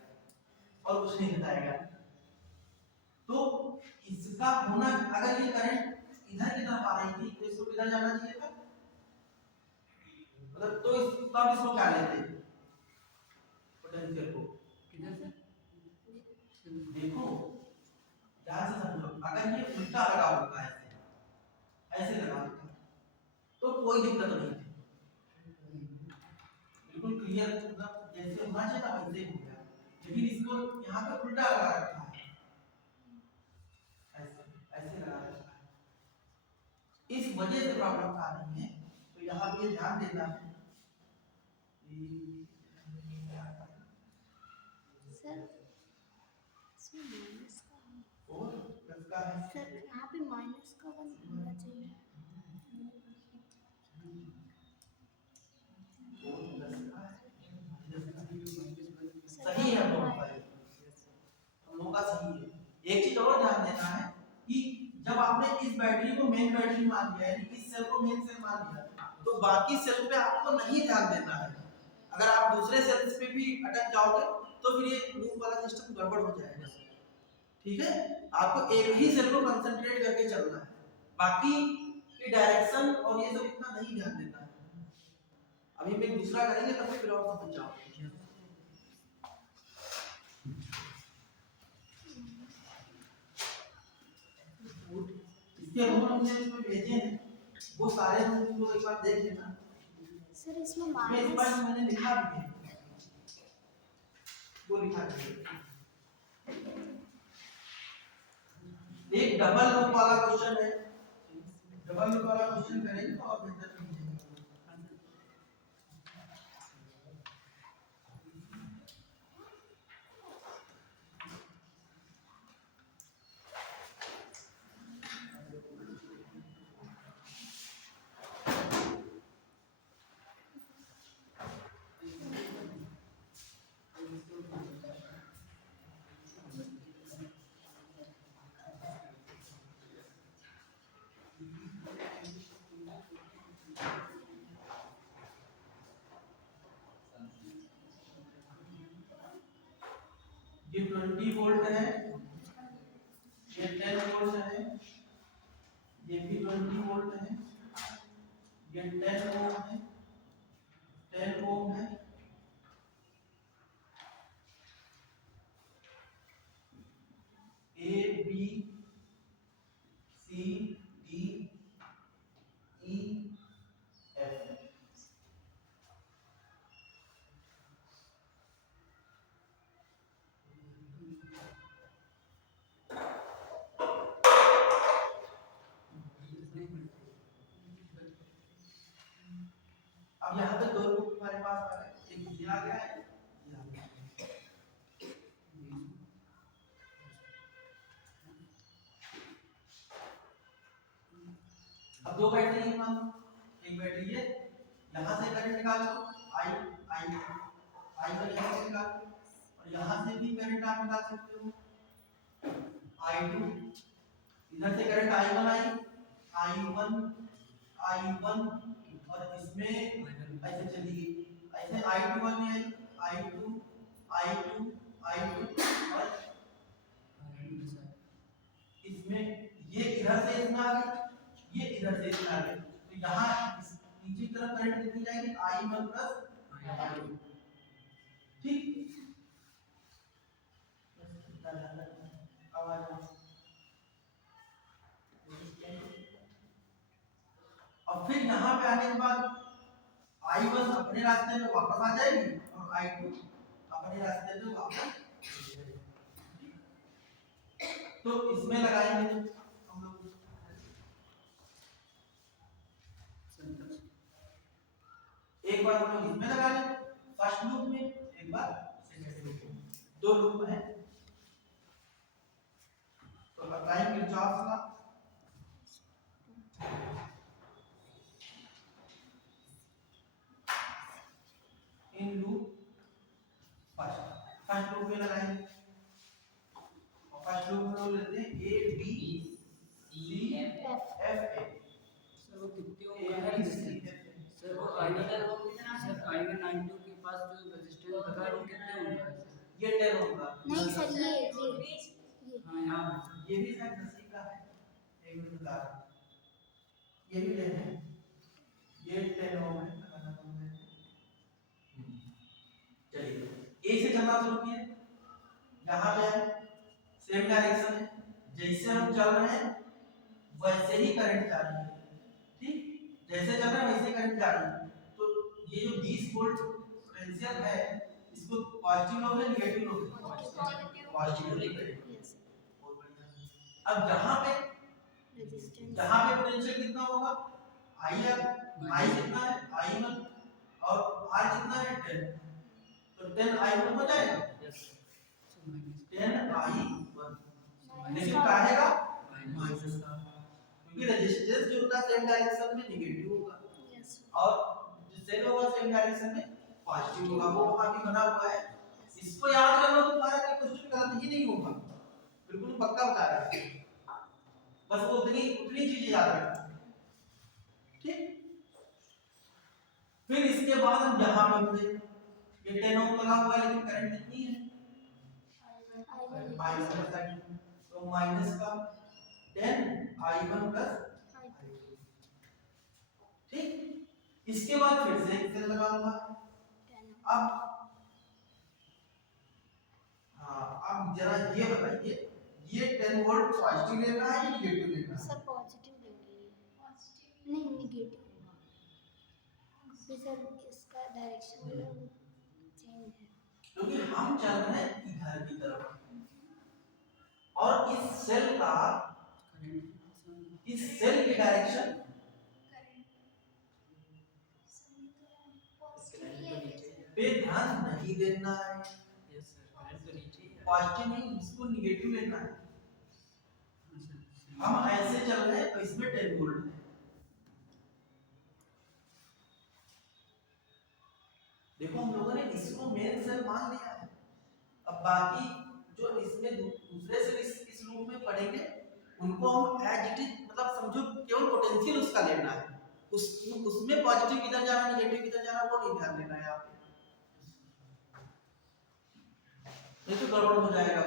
और कुछ नहीं बताएगा। तो इसका होना, अगर ये करंट इधर की तरफ आ रही थी तो इसको किधर जाना चाहिए था, मतलब तो इसको क्या लेते पोटेंशियल को किधर से? देखो ध्यान से समझो, अगर ये उल्टा लगा होता है ऐसे लगा होता तो कोई दिक्कत नहीं थी, बिल्कुल क्लियर, मतलब जैसे होना चाहिए था वैसे हो गया, लेकिन इसको यहाँ पे उल्टा लगा रखा है, ऐसे ऐसे लगा रखा है, इस वजह से प्रॉब्लम आ रही है। तो यहाँ पे ध्यान देना है सर इसमें माइनस का और प्लस का है, सर यहाँ पे माइनस का 1 होना चाहिए। सही है हम लोगों का सही है। एक चीज और ध्यान देना है कि जब आपने इस बैटरी को मेन बैटरी मान लिया है, इस सेल को मेन सेल मान लिया, तो बाकी सेल पे आपको नहीं ध्यान देना है। अगर आप दूसरे सेल्स पे भी अटक जाओगे तो फिर ये लूप वाला सिस्टम गड़बड़ हो जाएगा। ठीक है, आपको एक ही सेल को कंसंट्रेट करके चलना है, बाकी की डायरेक्शन और ये सब इतना नहीं ध्यान देना है। अभी मैं दूसरा करेंगे तब फिर और समझ जाओगे। इसके रूल हमने इसमें भेजे हैं, वो सारे रूल को एक बार देख लेना। सर इसमें इस बार माइनस मैंने लिखा भी है, वो लिखा है। एक डबल लूप वाला क्वेश्चन है, डबल लूप वाला क्वेश्चन करेंगे तो और बेहतर समझेंगे। ये 20 वोल्ट है, ये 10 वोल्ट है, ये भी 20 वोल्ट है, ये 10 ओम है, 10 ओम है, A B C D E F. अब यहाँ पे दो लूप हमारे पास आ गए, एक ये आ गया है, ये आ गया है। अब दो बैटरी मान लो, एक बैटरी ये यहाँ से करंट निकालो, आई आई आई को यहाँ से निकालो, और यहाँ से भी करंट आप निकाल सकते हो, I2, इधर से करंट I1 आई, I1 और इसमें ऐसे चली गई, ऐसे I2 वाली आई, I2 I2 I2 और इसमें ये इधर से इसमें आ गई, ये इधर से इसमें आ गई, तो यहाँ नीचे की तरफ करंट कितनी जाएगी, I1 प्लस I2, ठीक। और फिर यहाँ पे आने के बाद I1 अपने रास्ते में वापस आ जाएगी और I2 अपने रास्ते में वापस, तो इसमें लगाएंगे हम लोग, एक बार हम लोग इसमें लगा लें फर्स्ट लूप में, एक बार सेकंड लूप में, दो लूप है। तो अप्लाइंग किरचॉफ का इन लूप फर्स्ट लूप में लगाएंगे, और फर्स्ट लूप में लेते हैं A B C F A. Sir वो कितने ओम का है सर? वो I1 I2 के पास जो रेजिस्टेंस लगा है वो कितने ओम का है? ये 10 ओम का नहीं सर, ये हाँ यहाँ ये भी शायद 10 का है, एक मिनट बता रहा हूं, ये भी 10 है, ये 10 ओम है। चलिए ए से चलना शुरू किए, यहाँ पे है सेम डायरेक्शन है, जैसे हम चल रहे हैं वैसे ही करंट जा रही है, ठीक, जैसे चल रहा है वैसे करंट जा रही है। तो ये जो 20 वोल्ट पोटेंशियल है, इसको पॉजिटिव लोगे नेगेटिव लोगे, पॉजिटिव लोगे, बहुत बढ़िया। अब जहाँ पे पोटेंशियल कितना होगा, आई कितना है, I1 और R कितना है 10, तो 10 I1 हो जाएगा, 10 I1, लेकिन काहेगा माइनस का, क्योंकि रेजिस्टेंस जो होता है सेम डायरेक्शन में नेगेटिव होगा और जो सेल होगा सेम डायरेक्शन में पॉजिटिव होगा, वो वहां भी बना हुआ है। इसको याद करना तो तुम्हारा कोई क्वेश्चन गलत ही नहीं होगा, बिल्कुल पक्का बता रहा है, बस वो उतनी चीजें याद रखना, ठीक। फिर इसके बाद हम यहाँ पे मुझे ये 10 ओम लगा हुआ है, लेकिन करंट कितनी है, माइनस का, तो माइनस का 10 I1 प्लस I2, ठीक। इसके बाद फिर से एक सेल लगाऊंगा। अब अब जरा ये बताइए, ये 10 वोल्ट पॉजिटिव लेना है या नेगेटिव लेना है? सर पॉजिटिव लेंगे, नहीं नेगेटिव, सर इसका डायरेक्शन चेंज है, क्योंकि हम चल रहे हैं इधर की तरफ और इस सेल की डायरेक्शन पे ध्यान नहीं देना है, पॉजिटिव नहीं, इसको नेगेटिव लेना है। हम ऐसे चल रहे हैं तो इसमें 10 वोल्ट है, देखो हम लोगों ने इसको मेन सेल मान लिया है। अब बाकी जो इसमें दूसरे सेल इस लूप में पड़ेंगे उनको हम एज इट इज, मतलब समझो केवल पोटेंशियल उसका लेना है, उसमें पॉजिटिव किधर जा रहा है नेगेटिव किधर जा रहा है वो नहीं ध्यान देना है आपको, नहीं तो गड़बड़ हो जाएगा।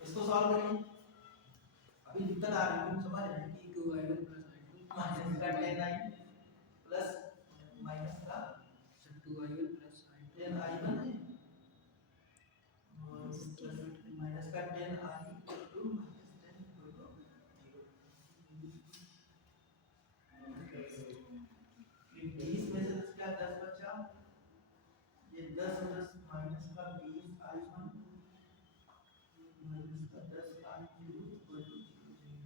इसको सॉल्व करिए, अभी दिक्कत आ रही है समझ रहे हैं कि 2i1 plus i2 माइनस का 10i प्लस माइनस का 2i1 plus i2 10i1 है और प्लस माइनस का 10i equal to -10 equal to 0। 20 में से इसका 10 बचा, ये 10 और 10 माइनस का 20i1 माइनस का 10i2 इक्वल टू 0।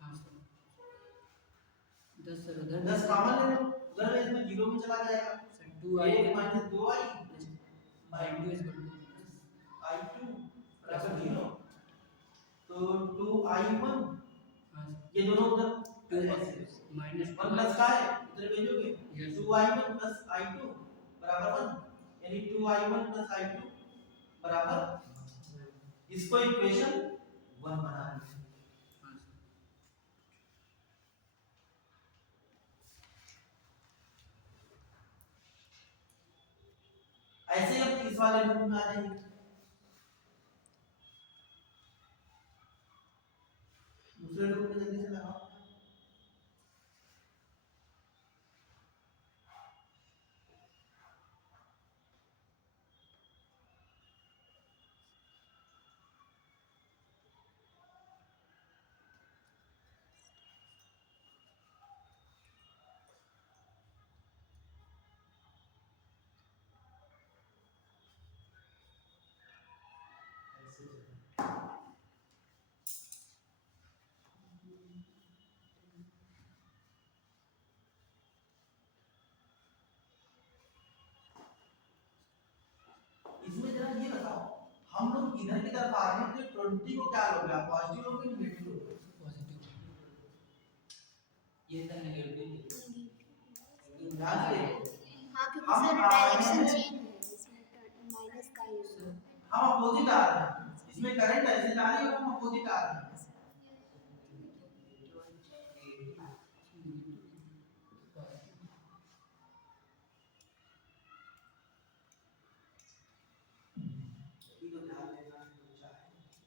हाँ सर 10 सर उधर 10 कॉमन ले लो, उधर है तो 0 में चला जाएगा। Sir 2i1 minus 2i i2 is equal to i2 बराबर 0, तो 2i1 हाँ सर ये दोनों उधर माइनस 1 प्लस का है इधर भेजोगे, Yes. 2i1 प्लस i2 बराबर 1, यानी 2i1 प्लस i2 बराबर, इसको इक्वेशन 1 बना लीजिए। हाँ सर ऐसे हम इस वाले लूप में आ जाएंगे। दूसरे लूप में जल्दी से लगाओ। इसमें जरा ये बताओ, हम लोग इधर की तरफ आ रहे हैं तो 20 को क्या लोगे आप, पॉजिटिव लोगे नेगेटिव लोगे? पॉजिटिव ये था नेगेटिव ध्यान से हाँ क्योंकि हम सर आ रहे डायरेक्शन हैं, चेंज है इसमें माइनस का यूज है। हम अपोजिट आ रहे हैं, इसमें करंट ऐसे जा रही है और हम अपोजिट आ रहे हैं। ये तो ध्यान देना अच्छा है।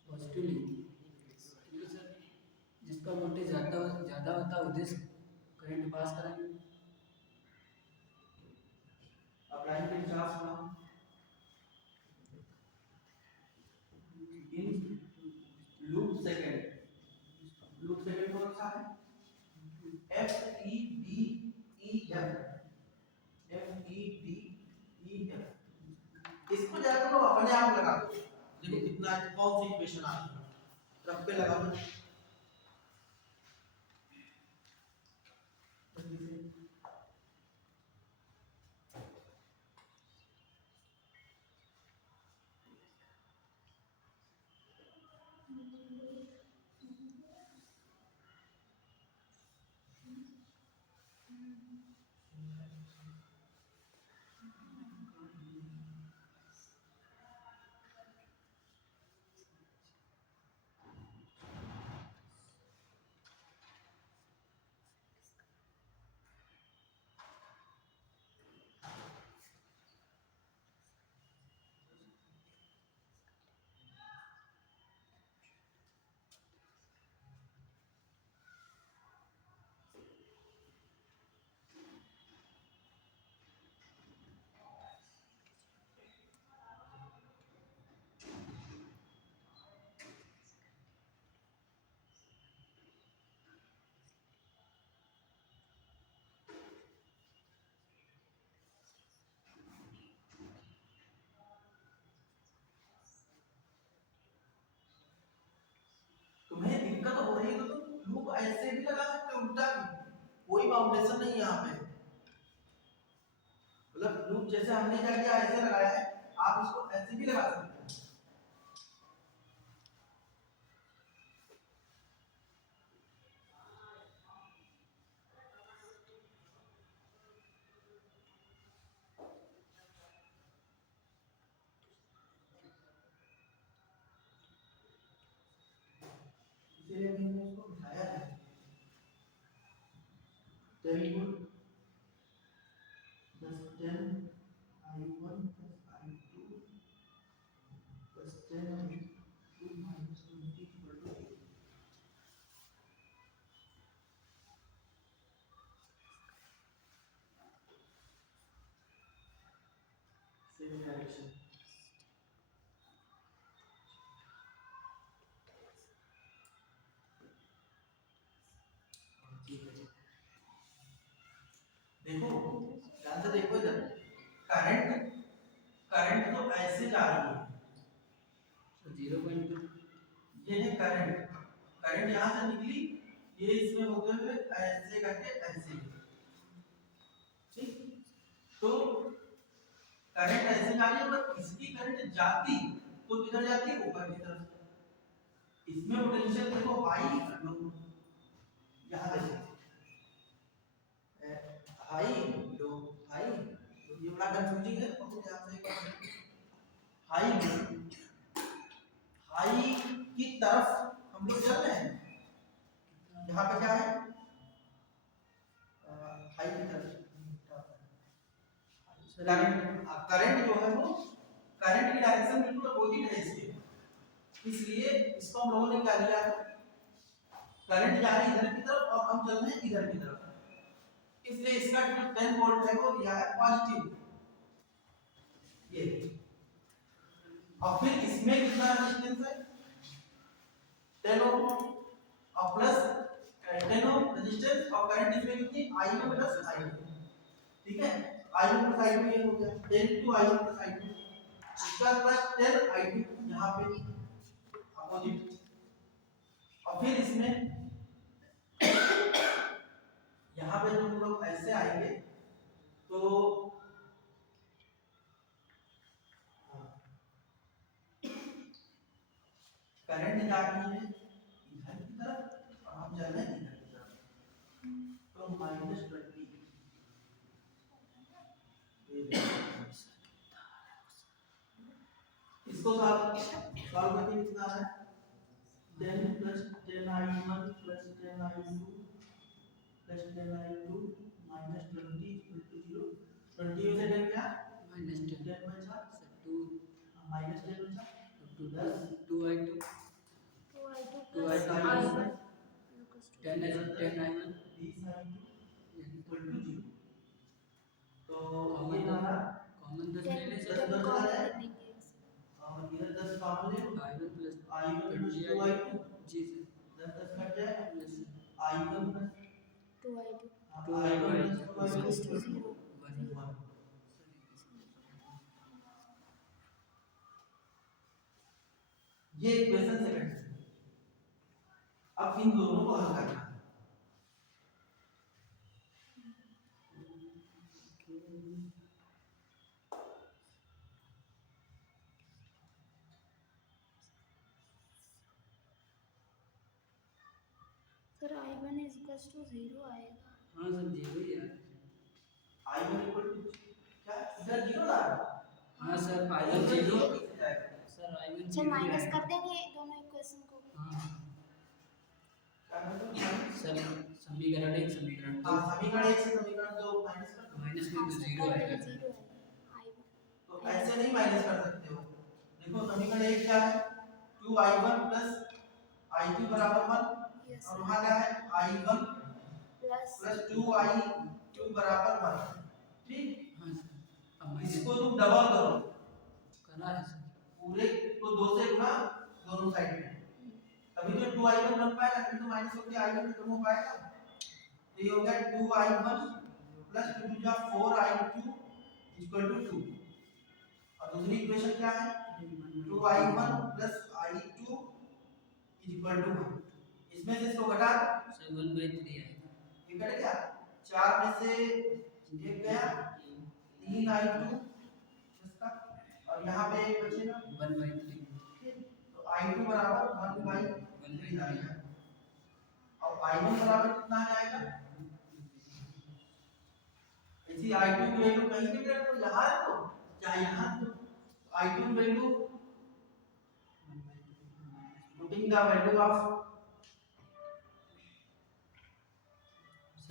पॉजिटिवली क्योंकि सर जिसका वोल्टेज ज़्यादा होता है उधर करंट पास करेंगे। अब लाइन पे चार्ज बनाओ, इन लूप सेकंड कौन सा है, F E D E F F E D E F। इसको जाकर लोग अपने आप लगा दो, देखो कितना कौन सी इक्वेशन आ रही है, ट्रक पे लगा दो। तुम्हें दिक्कत हो रही है तो तुम लूप ऐसे भी लगा सकते हो, उल्टा भी, कोई बाउंडेशन नहीं है यहाँ पे, मतलब लूप जैसे हमने क्या किया ऐसे लगाया है, आप इसको ऐसे भी लगा सकते हो। इसीलिए मैंने इसको बिठाया है 10 volt plus 10 I1 plus I2 plus 10 I2 minus 20 equal to 0। Same direction देखो ध्यान से देखो इधर करंट करंट तो ऐसे जा रही है 0.2 ये है करंट करंट यहाँ से निकली ये इसमें होते हुए ऐसे करके ऐसे ठीक तो करंट ऐसे जा रही है पर इसकी करंट जाती तो किधर जाती है ऊपर की तरफ इसमें पोटेंशियल देखो हाई यहाँ देखो हाई लो हाई तो ये बड़ा कंफ्यूजिंग है तो मुझे आपसे हाई हाई की तरफ हम लोग चल रहे हैं यहाँ पे क्या है हाई की तरफ करंट जो है वो करंट की डायरेक्शन बिल्कुल अपोजिट है इसके इसलिए इसको हम लोगों ने क्या लिया है करंट जा रही है इधर की तरफ और हम चल रहे हैं इधर की तरफ इसलिए इसका जो 10 वोल्ट है वो दिया है पॉजिटिव ये और फिर इसमें कितना रेजिस्टेंस है 10 ओम और प्लस 10 ओम रेजिस्टेंस और करंट इसमें कितनी I1 प्लस I2 ठीक है I1 प्लस I2 ये हो गया 10 to I1 प्लस I2 इसका प्लस 10 I2 यहाँ पे अपोजिट और फिर इसमें यहाँ पे जो हम लोग ऐसे आएंगे तो करंट जा रही है इधर की तरफ और हम चल रहे हैं इधर की तरफ तो -20 इसको सॉल्व करके कितना है 10 plus 10 I1 plus 10 I2 plus 10 I2 minus 20 equal to 0 20 में से 10 क्या -10 10 बचा 2 माइनस 10 बचा to 10 2I2 2I2 2 plus I2 I1 10 I1 20 I2 equal to 0 तो कॉमन ये हमारा कॉमन 10 ले ले दस सर दस कॉमन वाला है लेंगे और इधर 10 कॉमन ले लो I1 plus I1 plus 20 2I2 जी सर 10 10 कट जाएगा plus I1 plus 2I2 I1 plus 2I2 equals to equal to 0 1 ये इक्वेशन सेकंड अब इन दोनों को हल करना है sir I1 is equals to 0 आएगा हाँ सर 0 ही यार I1 इक्वल टू क्या इधर 0 ला हाँ सर I1 0 सर I1 अच्छा 0 माइनस कर देंगे दोनों इक्वेशन को हाँ क्या मतलब सर समीकरण 1 समीकरण 2 हां समीकरण 1 से समीकरण 2 माइनस कर दो माइनस में तो 0 आएगा सर तो ऐसे नहीं माइनस कर सकते हो देखो समीकरण 1 क्या है 2I1 प्लस I2 बराबर 1 और वहां क्या है I1 प्लस प्लस 2I2 बराबर 1 ठीक हाँ सर अब माइनस इसको तुम डबल करो करना है सर पूरे को 2 से गुणा दोनों साइड में तभी तो 2I1 बन पाएगा फिर तो माइनस होकर I1 खत्म हो पाएगा तो ये हो गया 2I1 प्लस 2 जा 4I2 इक्वल टू 2 और दूसरी इक्वेशन क्या है 2I1 plus I2 equal to 1 इसमें से इसको घटा दो सर 1/3 आएगा ये कट गया 4 में से एक गया 3I2 इसका और यहाँ पे एक बचेगा 1/3 तो I2 बराबर 1/3 आएगा और I1 बराबर कितना आ जाएगा इसी I2 की वैल्यू कहीं भी रख दो यहाँ रख दो चाहे यहाँ रख दो I2 की value putting the value of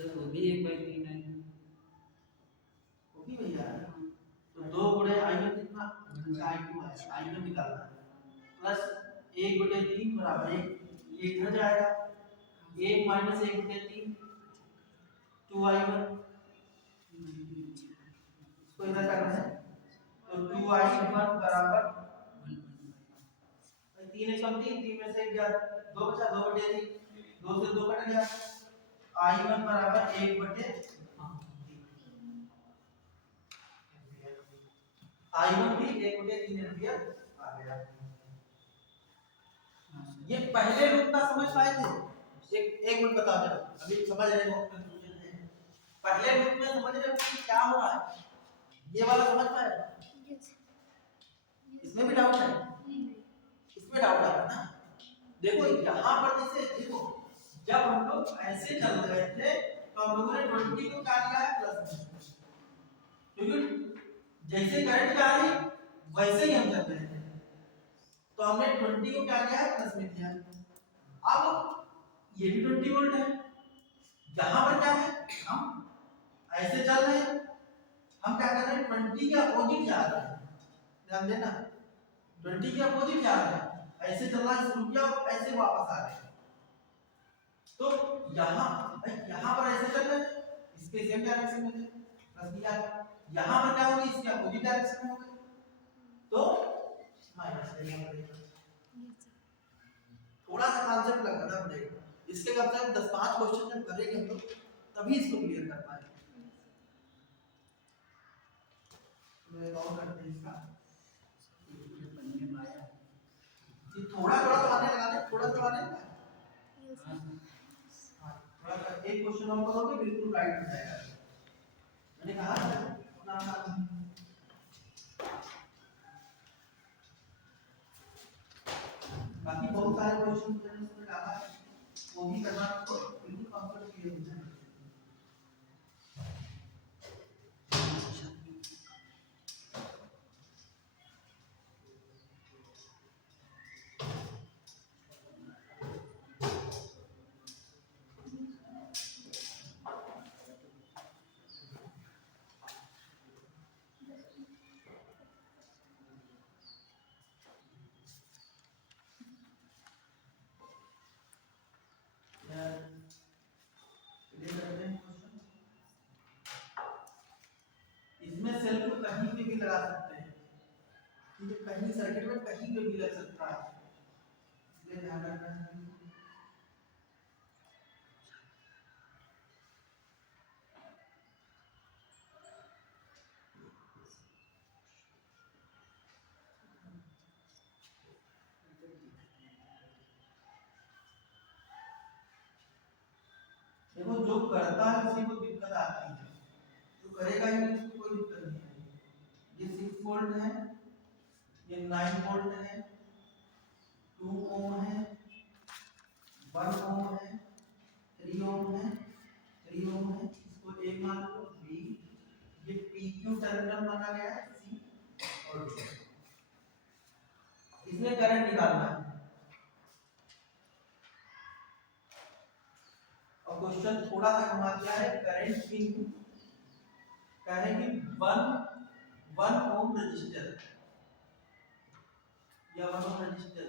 sir वो भी 1/3 है। ओके भैया, तो 2 गुणे I1 कितना, अच्छा I2 है, I1 निकालना है, प्लस 1/3 बराबर 1, ये इधर जाएगा, 1 माइनस 1/3 2I1, इसको इधर करना है, तो 2I1 बराबर 3 एक कम 3, 3 में से 1 गया, 2 बचा, 2/3, 2 से 2 कट गया, I1 बराबर 1/3, I1 भी 1/3 एम्पियर आ गया। ये पहले रूप का समझ पाए थे? एक मिनट बताओ जरा, अभी समझ रहे हो कंफ्यूजन है? पहले रूप में समझ रहे हो कि क्या हो रहा है? ये वाला समझ पाए? इसमें भी डाउट है? इसमें डाउट आ रहा है ना? देखो यहाँ पर जैसे देखो, जब हम लोग ऐसे चल रहे थे तो हम लोगों ने 20 को क्या लिया है प्लस में, क्योंकि जैसे करंट जा रही वैसे ही हम चल रहे थे, तो हमने 20 को क्या लिया है प्लस में लिया है। अब ये भी 20 वोल्ट है, यहाँ पर क्या है, हम ऐसे चल रहे हैं, हम क्या कर रहे हैं 20 के अपोजिट जा रहे हैं, ध्यान देना 20 के अपोजिट जा रहे हैं, ऐसे चलना शुरू किया और ऐसे वापस आ रहे हैं, तो यहाँ पर ऐसे चल रहे हैं, इसके सेम डायरेक्शन में प्लस दिया, यहाँ पर क्या होगी, इसके अपोजिट डायरेक्शन में होगी, तो माइनस देना पड़ेगा। थोड़ा सा कॉन्सेप्ट लगाना पड़ेगा, इसके कम से कम 10-5 क्वेश्चन जब करेंगे हम लोग तभी इसको क्लियर कर पाएंगे। मैं और करते हैं इसका, ये थोड़ा थोड़ा तो आने लगा दे, थोड़ा थोड़ा आने लगा, थोड़ा सा एक क्वेश्चन और करोगे बिल्कुल राइट हो जाएगा। मैंने कहा ना बाकी बहुत सारे क्वेश्चन मैंने उसमें डाला है, वो भी करना तो बिल्कुल कंप्लीट क्लियर हो जाएगा। इसमें सेल को कहीं पे भी लगा सकते हैं, ठीक है, कहीं सर्किट में कहीं पे भी लग सकता है, इसलिए ध्यान रखना है। देखो जो करता है उसी को दिक्कत आती है, जो करेगा ही नहीं उसको कोई दिक्कत नहीं है। ये 6 वोल्ट है, ये 9 वोल्ट है, 2 ओम है, 1 ओम है, 3 ओम है, 3 ओम है, इसको A मान लो, B, ये PQ टर्मिनल माना गया है, C और D, इसमें करंट निकालना है। और क्वेश्चन थोड़ा सा घुमा दिया है, करंट इनटू कह रहे हैं कि 1 ओम रजिस्टर या 1 ओम रजिस्टर,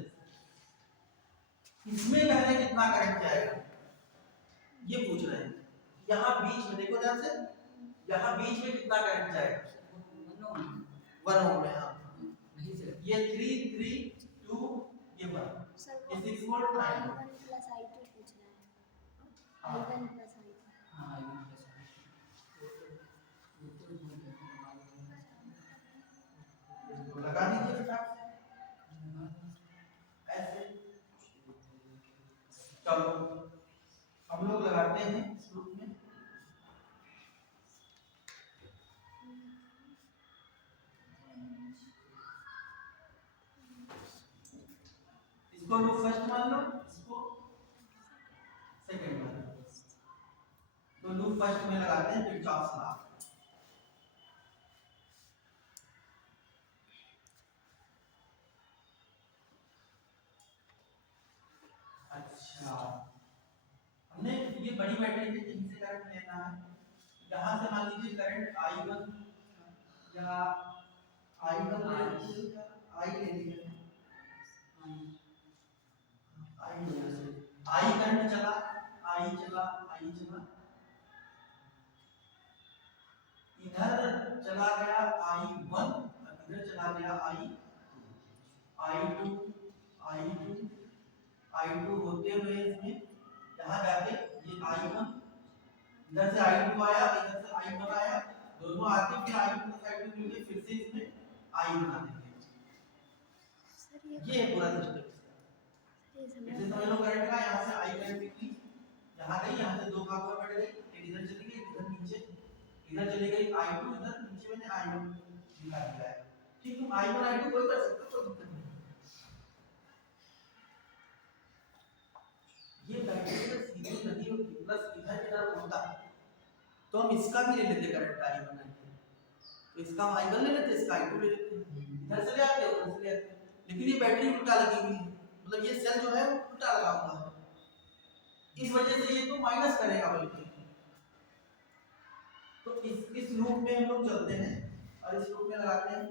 इसमें कह रहे हैं कितना करंट जाएगा, ये पूछ रहे हैं। यहाँ बीच में देखो ध्यान से, यहाँ बीच में कितना करंट जाएगा, 1 ओम में, हाँ ये 3 3 2 ये 1, ये 6 वोल्ट 9 I1 plus I2 पूछ रहा है, I1 plus I2, हाँ लगा दीजिए फटाक से ऐसे। चलो हम लोग लगाते हैं इस ग्रुप में, इसको लोग फर्स्ट मान लो, इसको सेकंड मान लो, तो लूप फर्स्ट में लगाते हैं किरचॉफ लॉ। अच्छा हमने ये बड़ी बैटरी है, यहीं से करंट लेना है। यहाँ से मान लीजिए करंट I1 या I1 I ले लिया, I करंट चला, I चला, इधर चला गया I1, इधर चला गया I2 होते हुए इसमें यहाँ जाके ये I1, इधर से I2 आया, इधर से I1 आया, दोनों आते फिर I2 प्लस I2 मिलके फिर से इसमें I बना देंगे। ये पूरा सिस्टम इसे समझ लो। करंट का यहाँ से I करंट निकली, यहाँ गई, यहाँ से दो भागों में बढ़ गई, एक इधर चली गई, इधर नीचे, इधर चली गई I2, इधर नीचे मैंने I1 दिखा दिया है। ठीक, तुम I1 I2 कोई कर सकते हो, कोई दिक्कत नहीं। ये बैटरी अगर सीधी नहीं होती प्लस इधर की तरफ होता तो हम इसका भी ले लेते करंट I1 I2, तो इसका हम I1 ले लेते, इसका I2 ले लेते, इधर से ले आते, उधर से ले आते। लेकिन ये बैटरी उल्टा लगी हुई है, मतलब ये सेल जो है वो उल्टा लगा हुआ है, इस वजह से ये तो माइनस करेगा बल्कि। तो इस लूप में हम लोग चलते हैं और इस लूप में लगाते हैं।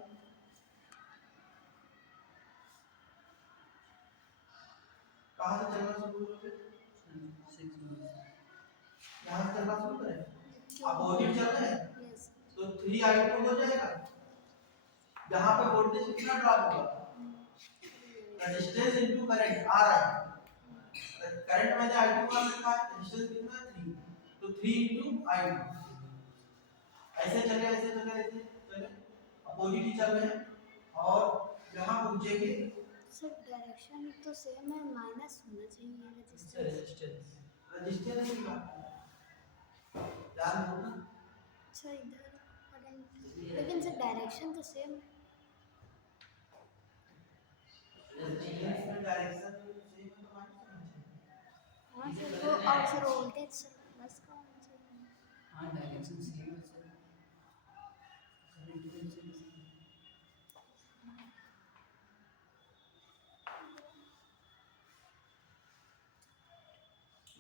कहां से चलना शुरू करोगे? यहां से चलना शुरू करें, अपोजिट चल रहे हैं तो 3I2 हो जाएगा। यहाँ पे वोल्टेज कितना ड्रॉप होगा? रेजिस्टेंस इनटू करंट आ रहा है, करंट मैंने I2 का रखा है, रेजिस्टेंस कितना है 3, तो 3 इनटू I2। ऐसे चले अपोजिट ही चल रहे हैं और यहाँ पहुंचेंगे। सर डायरेक्शन तो सेम है, माइनस होना चाहिए रेजिस्टेंस का ध्यान दो ना। अच्छा इधर करंट, लेकिन सर डायरेक्शन तो सेम है। डायरेक्शन हाँ सर, वो और सर वोल्टेज सर प्लस का होना चाहिए। हाँ डायरेक्शन सेम है सर, करंट भी सेम है।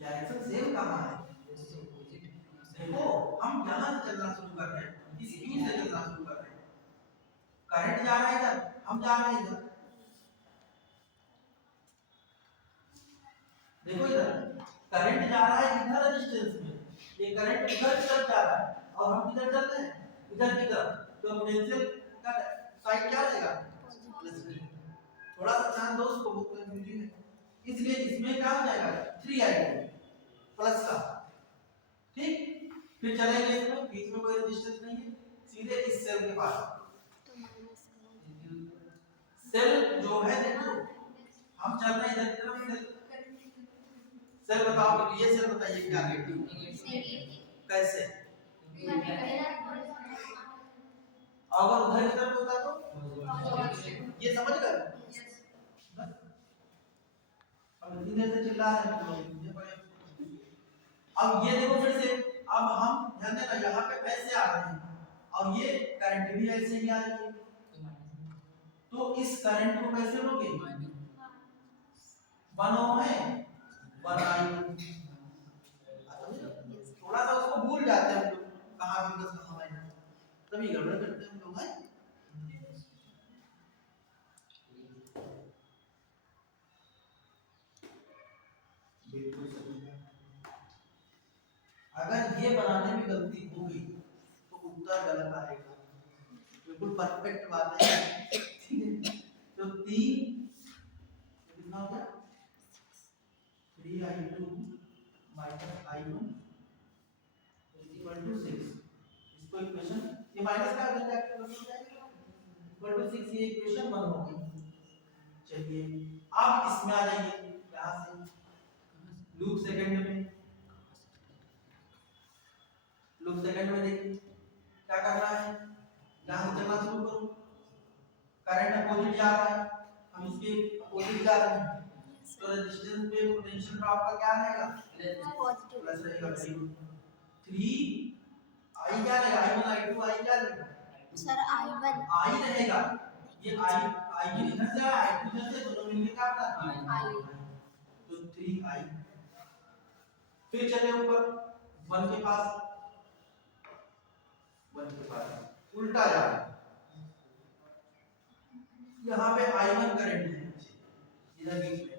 डायरेक्शन सेम कहाँ है? देखो हम यहाँ से चलना शुरू कर रहे हैं, इस Q से चलना शुरू कर रहे हैं, करंट जा रहा है इधर, हम जा रहे हैं इधर। देखो इधर करंट जा रहा है इधर रेजिस्टेंस में, ये करंट इधर की तरफ जा रहा है और हम किधर चल रहे हैं? इधर की तरफ। तो पोटेंशियल का साइन क्या रहेगा? प्लस। थोड़ा सा ध्यान दो, उसको बहुत कंफ्यूजिंग है, इसलिए इसमें क्या हो जाएगा 3I2 प्लस का। ठीक, फिर चलेंगे इसमें, बीच में कोई रेजिस्टेंस नहीं है, सीधे इस सेल के पास। तो माइनस सेल जो है देखो हम चल रहे हैं इधर की तरफ, सेल बताओ, ये सेल बताइए क्या नेगेटिव कैसे? अगर उधर की तरफ होता तो ये समझ गए? अब इतनी देर से चिल्ला रहे हैं मुझे पड़े। अब ये देखो फिर से, अब हम ध्यान देना यहाँ पे पैसे आ रहे हैं और ये करंट भी ऐसे ही आ रही है, तो इस करंट को कैसे लोगे? 1 ओम है 1I, थोड़ा सा उसको भूल जाते हैं हम लोग, कहाँ भी प्लस कहाँ माइनस, तभी गड़बड़ करते हैं हम लोग हैं। बिल्कुल सही है। अगर ये बनाने में गलती हो गई तो उत्तर गलत आएगा, बिल्कुल परफेक्ट बात है। तो 3 कितना हो गया? 3I2 minus I1 equal to 6। इसको इक्वेशन, ये माइनस का अगर क्या प्लस हो जाएगा इक्वल टू 6, ये इक्वेशन 1 हो गई। चलिए अब इसमें आ जाइए, यहाँ से लूप सेकंड में, लूप सेकंड में देखिए क्या करना है, यहाँ से चलना शुरू करो, करंट अपोजिट जा रहा है, हम इसके अपोजिट जा रहे हैं, तो रेजिस्टेंस पे पोटेंशियल ड्रॉप का क्या रहेगा? प्लस रहेगा। 3I क्या रहेगा? I1 I2 I क्या रहेगा? सर I1 I रहेगा, ये I इधर से I2 इधर से, दोनों मिलके क्या बनाते हैं? I, तो 3I फिर चले ऊपर 1 के पास, 1 के पास उल्टा जा, यहाँ पे I1 करंट है इधर बीच में,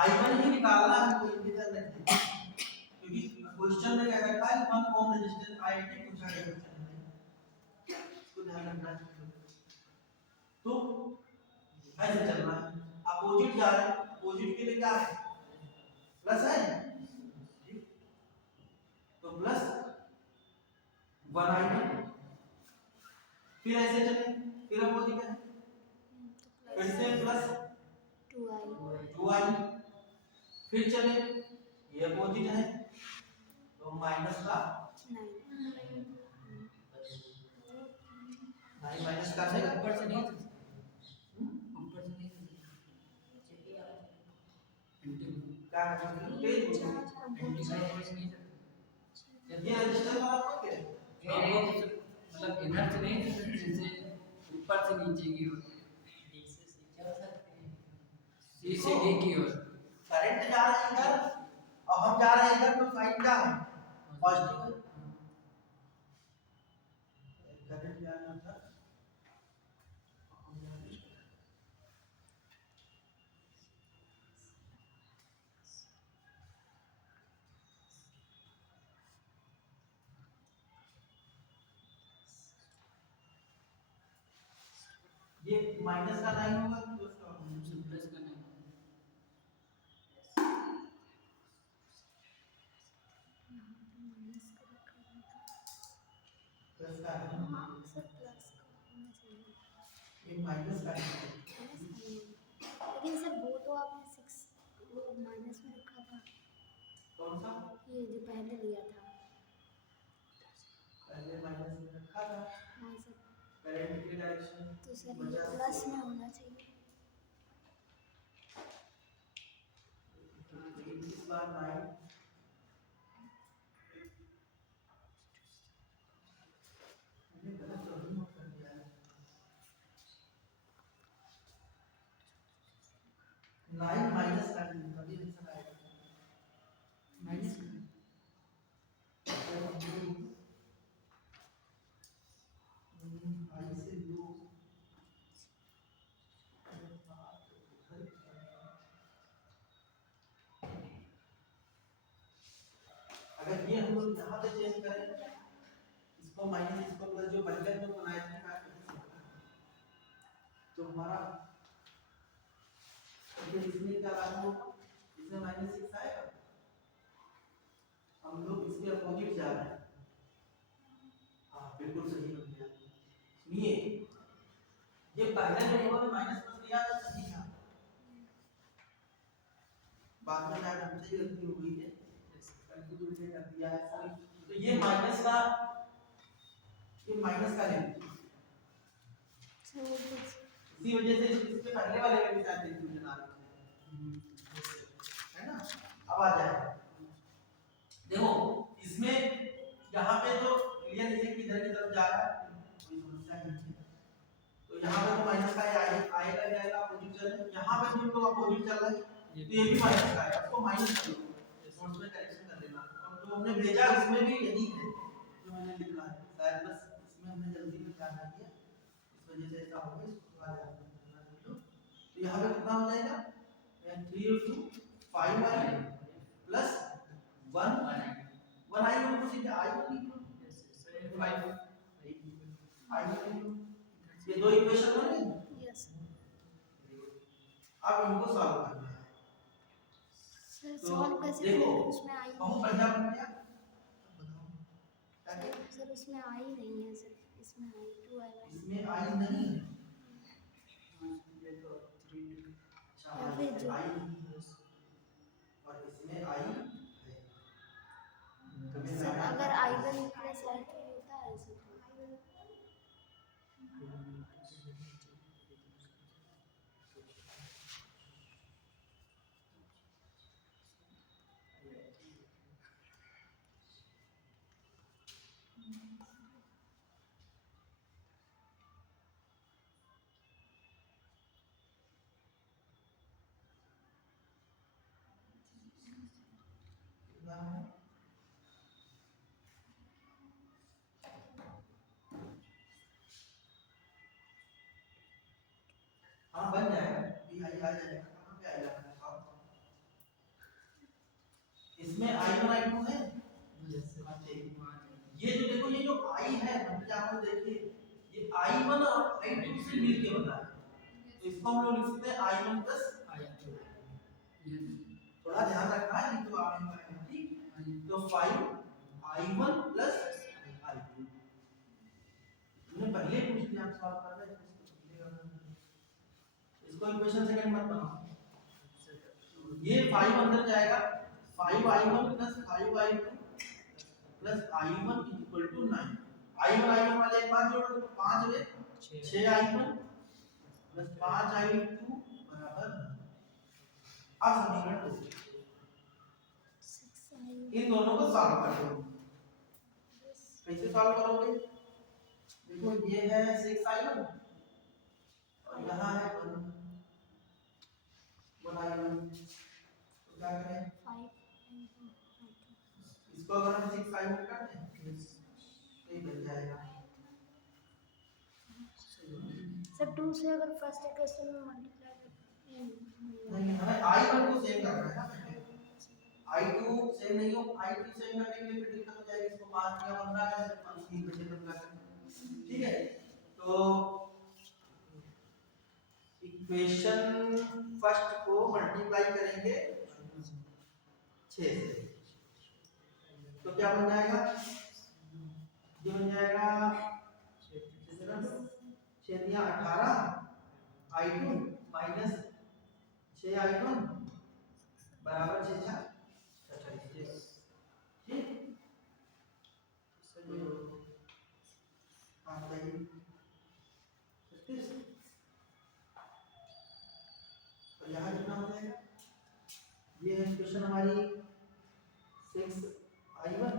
I1 ही निकालना है, कोई इधर नहीं, क्योंकि क्वेश्चन में क्या रखा है 1 ओम रेजिस्टेंस आईटी पूछा गया है, इसको ध्यान रखना है। तो ऐसे चलना है, अपोजिट जा रहे हैं, अपोजिट के लिए क्या है प्लस है, तो प्लस 1I1, फिर ऐसे चले, फिर अपोजिट है, फिर से प्लस 2I, फिर चले ये अपोजिट है तो माइनस का 9 माइनस का है, ऊपर से नहीं ऊपर से नहीं क्या तेज ये रजिस्टर वाला पॉइंट है, मतलब इधर से नहीं, जैसे ऊपर से नीचे की ओर, सी से डी की ओर करंट जा रहा है इधर और हम जा रहे हैं इधर, तो साइन क्या है पॉजिटिव, करंट जा रहा था, ये माइनस का 9 होगा तो प्लस का होगा, प्लस का नहीं, प्लस का है, ये माइनस का है, लेकिन सर वो तो आपने 6 वो माइनस में रखा था, कौन सा ये जो पहले लिया था, पहले माइनस में रखा था, हाँ सर, करंट की डायरेक्शन तो सर ये प्लस में होना चाहिए, इस बार 9 मैंने गलत तो नहीं नोट कर दिया है, 9 माइनस का नहीं तभी आंसर आएगा, माइनस आई से लो, अगर ये हम लोग यहाँ पे चेंज करें, इसको माइनस इसको प्लस, जो बंधन में बनाए थे ना तो हमारा ये इसमें क्या लागू होगा, इसमें -6 आएगा, हम लोग इसके अपोजिट जा रहे हैं, हाँ बिल्कुल सही बन गया, सुनिए ये पहले जो इन्होंने माइनस प्लस दिया था सही था, बाद में शायद हमसे ही गलती हो गई है, कैलकुलेट कर दिया है सॉरी, तो ये माइनस का ले इसी वजह से इसके पहले वाले में भी शायद कंफ्यूजन आ रही है ना, अब आ जाए, देखो इसमें यहाँ पे तो क्लियर है कि इधर की तरफ जा रहा है, कोई समस्या नहीं है, तो यहाँ पे तो माइनस का आएगा जाएगा अपोजिट चल रहा है, यहाँ पे भी तो अपोजिट चल रहा है, तो ये भी माइनस का है, उसको माइनस कर लो, नोट्स में करेक्शन कर लेना, और जो हमने भेजा उसमें भी यही है जो मैंने लिखा है, शायद बस इसमें हमने जल्दी में ध्यान नहीं दिया, इस वजह से ऐसा हो गया, इसको आ जाएगा, तो यहाँ पे कितना हो जाएगा 3 और 2 5i प्लस 1 i को सीधे i को लिख लो, 5 i को लिख लो, ये दो इक्वेशन बन गई, यस अब इनको सॉल्व करना है, सर, तो सॉल्व कैसे देखो करेंगे, उसमें आई बहुत बढ़िया बन गया, सर उसमें आई नहीं है सर, इसमें आई 2i इसमें आई नहीं है, ये तो 3 अच्छा फिर जो आई और इसमें आई है, तो मैं सर अगर i1 प्लस i2 होता है सर, ये आ जाएगा, कहाँ पे आएगा मेरे पास? इसमें I1 I2 है। ये जो देखो ये जो I है मतलब आप देखिए ये I1 और I2 से मिलके बना है, तो इसको हम लोग लिख सकते हैं I1 प्लस I2। थोड़ा ध्यान रखना है, नहीं तो आप नहीं पाएंगे, ठीक। तो 5 I1 प्लस I2 हमने पहले पूछ लिया, आप सॉल्व कर रहे हैं इसको इक्वेशन सेकंड मत बनाओ। ये 5 अंदर जाएगा, 5I1 plus 5I2 plus I1 equal to 9। I1 वाले एक बार जोड़ दो, 5 में 6I1 प्लस 5I2 बराबर 9। अब समीकरण 2 इन दोनों को सॉल्व कर दो। कैसे सॉल्व करोगे? देखो ये है 6I1 और यहाँ है 1I1, तो क्या करें? 5 इसको अगर हम 6I1 कर दें तो ये बन जाएगा। सर 2 से अगर फर्स्ट इक्वेशन में मल्टीप्लाई नहीं, हमें I1 को सेम करना है ना, I2 सेम नहीं हो, I2 सेम करने के लिए फिर दिक्कत हो जाएगी। इसको 5 या 15 है, 3 बचे 15, ठीक है। तो इक्वेशन फर्स्ट को मल्टीप्लाई करेंगे 6 से, तो क्या बन जाएगा? ये बन जाएगा 6 दिया 18 I2 माइनस 6I1 बराबर 6 36, ठीक। हाँ बताइए, तो यहाँ कितना हो जाएगा? ये है इक्वेशन हमारी 6I1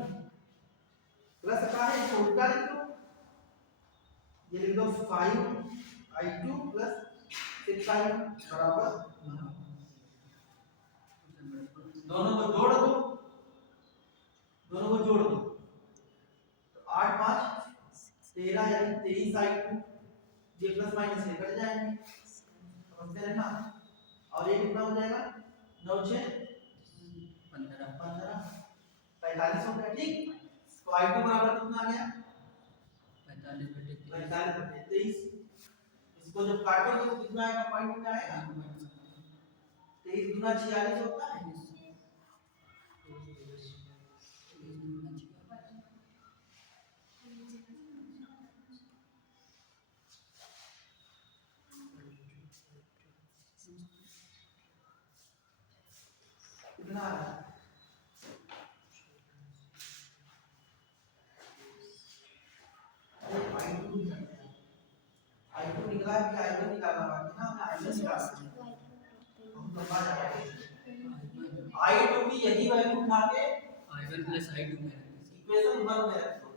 प्लस का है, इसको उल्टा लिख लो, ये लिख दो 5I2 प्लस 6I1 बराबर 9। दोनों को जोड़ दो, दोनों को जोड़ दो, तो 8 5 13 यानी 23I2, ये प्लस माइनस से कट जाएंगे, समझते हैं ना। और ये कितना हो जाएगा? 9 6 15 45 हो गया, ठीक। तो I2 बराबर कितना आ गया? 45/23। इसको जब काटोगे तो कितना आएगा? पॉइंट कितना आएगा? 23 गुना 46 होता है। कितना आ रहा है? I2 निकला है, I1 निकालना बाकी ना, हमने I1 निकाला, हम तो बात आ रही है I2 की यही वैल्यू उठा के I1 प्लस I2 में इक्वेशन 1 में रख दो,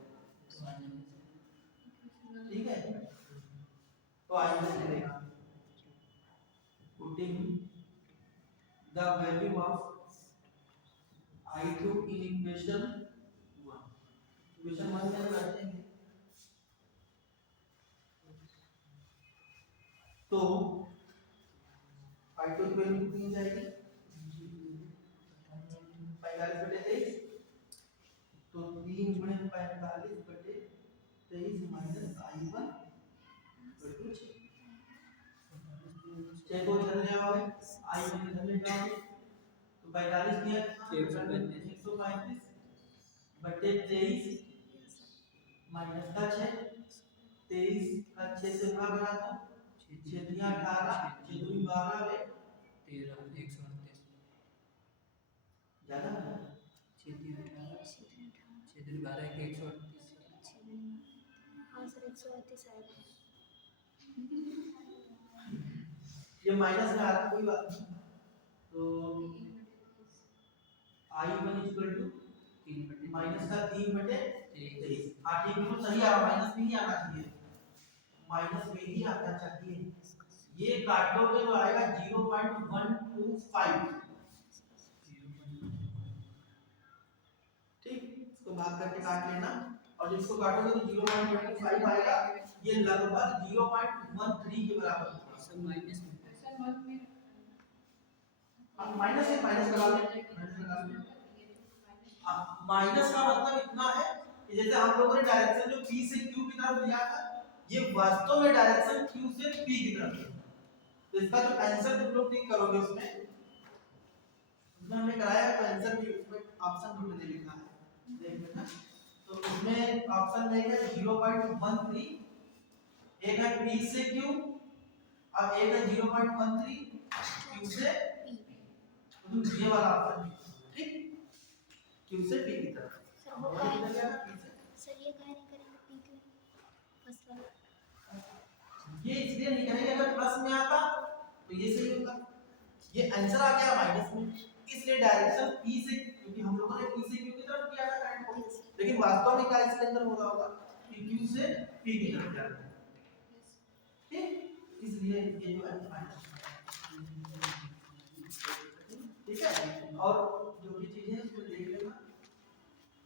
ठीक है। तो I1 मिलेगा, putting the value of I2 in equation 1, equation 1 में रखेंगे तो I2 की वैल्यू कितनी जाएगी? 45/23, तो 3 गुणे 45/23 माइनस I1 बटे 6। 6 को इधर ले आओगे, I1 इधर ले जाओगे, तो 45 दिया 135 बटे 23 माइनस का 6, 23 का 6 से भाग करा दो, 6 दिया 18, 6 दूनी 12 में 13 138 ज्यादा है, 6 3 18 6 3 12 138। हाँ सर 138 आएगा। ये माइनस में आ रहा है, कोई बात नहीं। तो I1 इक्वल टू 3 माइनस का 3/23। हाँ ठीक, बिल्कुल सही आ रहा, माइनस में ही आना चाहिए, माइनस में ही आना चाहिए। ये काट दोगे तो आएगा 0.125, ठीक। इसको भाग करके काट लेना, और इसको काटोगे तो 0.25 आएगा, ये लगभग 0.13 के बराबर होगा। सब माइनस में अब माइनस है, माइनस लगा लो, माइनस लगा लो। अब माइनस का मतलब इतना है कि जैसे हम लोगों ने डायरेक्शन जो p से q की तरफ लिया था, ये वास्तव में डायरेक्शन q से p की तरफ है। तो इसका जो आंसर तुम लोग टिक करोगे उसमें हमने कराया है, तो आंसर भी उसमें ऑप्शन भी मैंने लिखा है, देख लेना। तो इसमें ऑप्शन में है 0.13, एक है p से q, अब एक है 0.13 q से p, तो ये वाला ऑप्शन ठीक, q से p की तरफ। सर वो हमारा काहे किधर गया था? p से। सर ये काहे नहीं करेंगे पी क्यों फर्स्ट वाला? ये इसलिए नहीं करेंगे, अगर प्लस में आता तो ये सही होता, ये आंसर आ गया माइनस में, इसलिए डायरेक्शन p से, क्योंकि हम लोगों ने p से q की तरफ किया था करंट को, लेकिन वास्तव में क्या इसके अंदर हो रहा होगा कि q से p की तरफ जा रहा है, ठीक, इसलिए ये जो है माइनस, ठीक है। और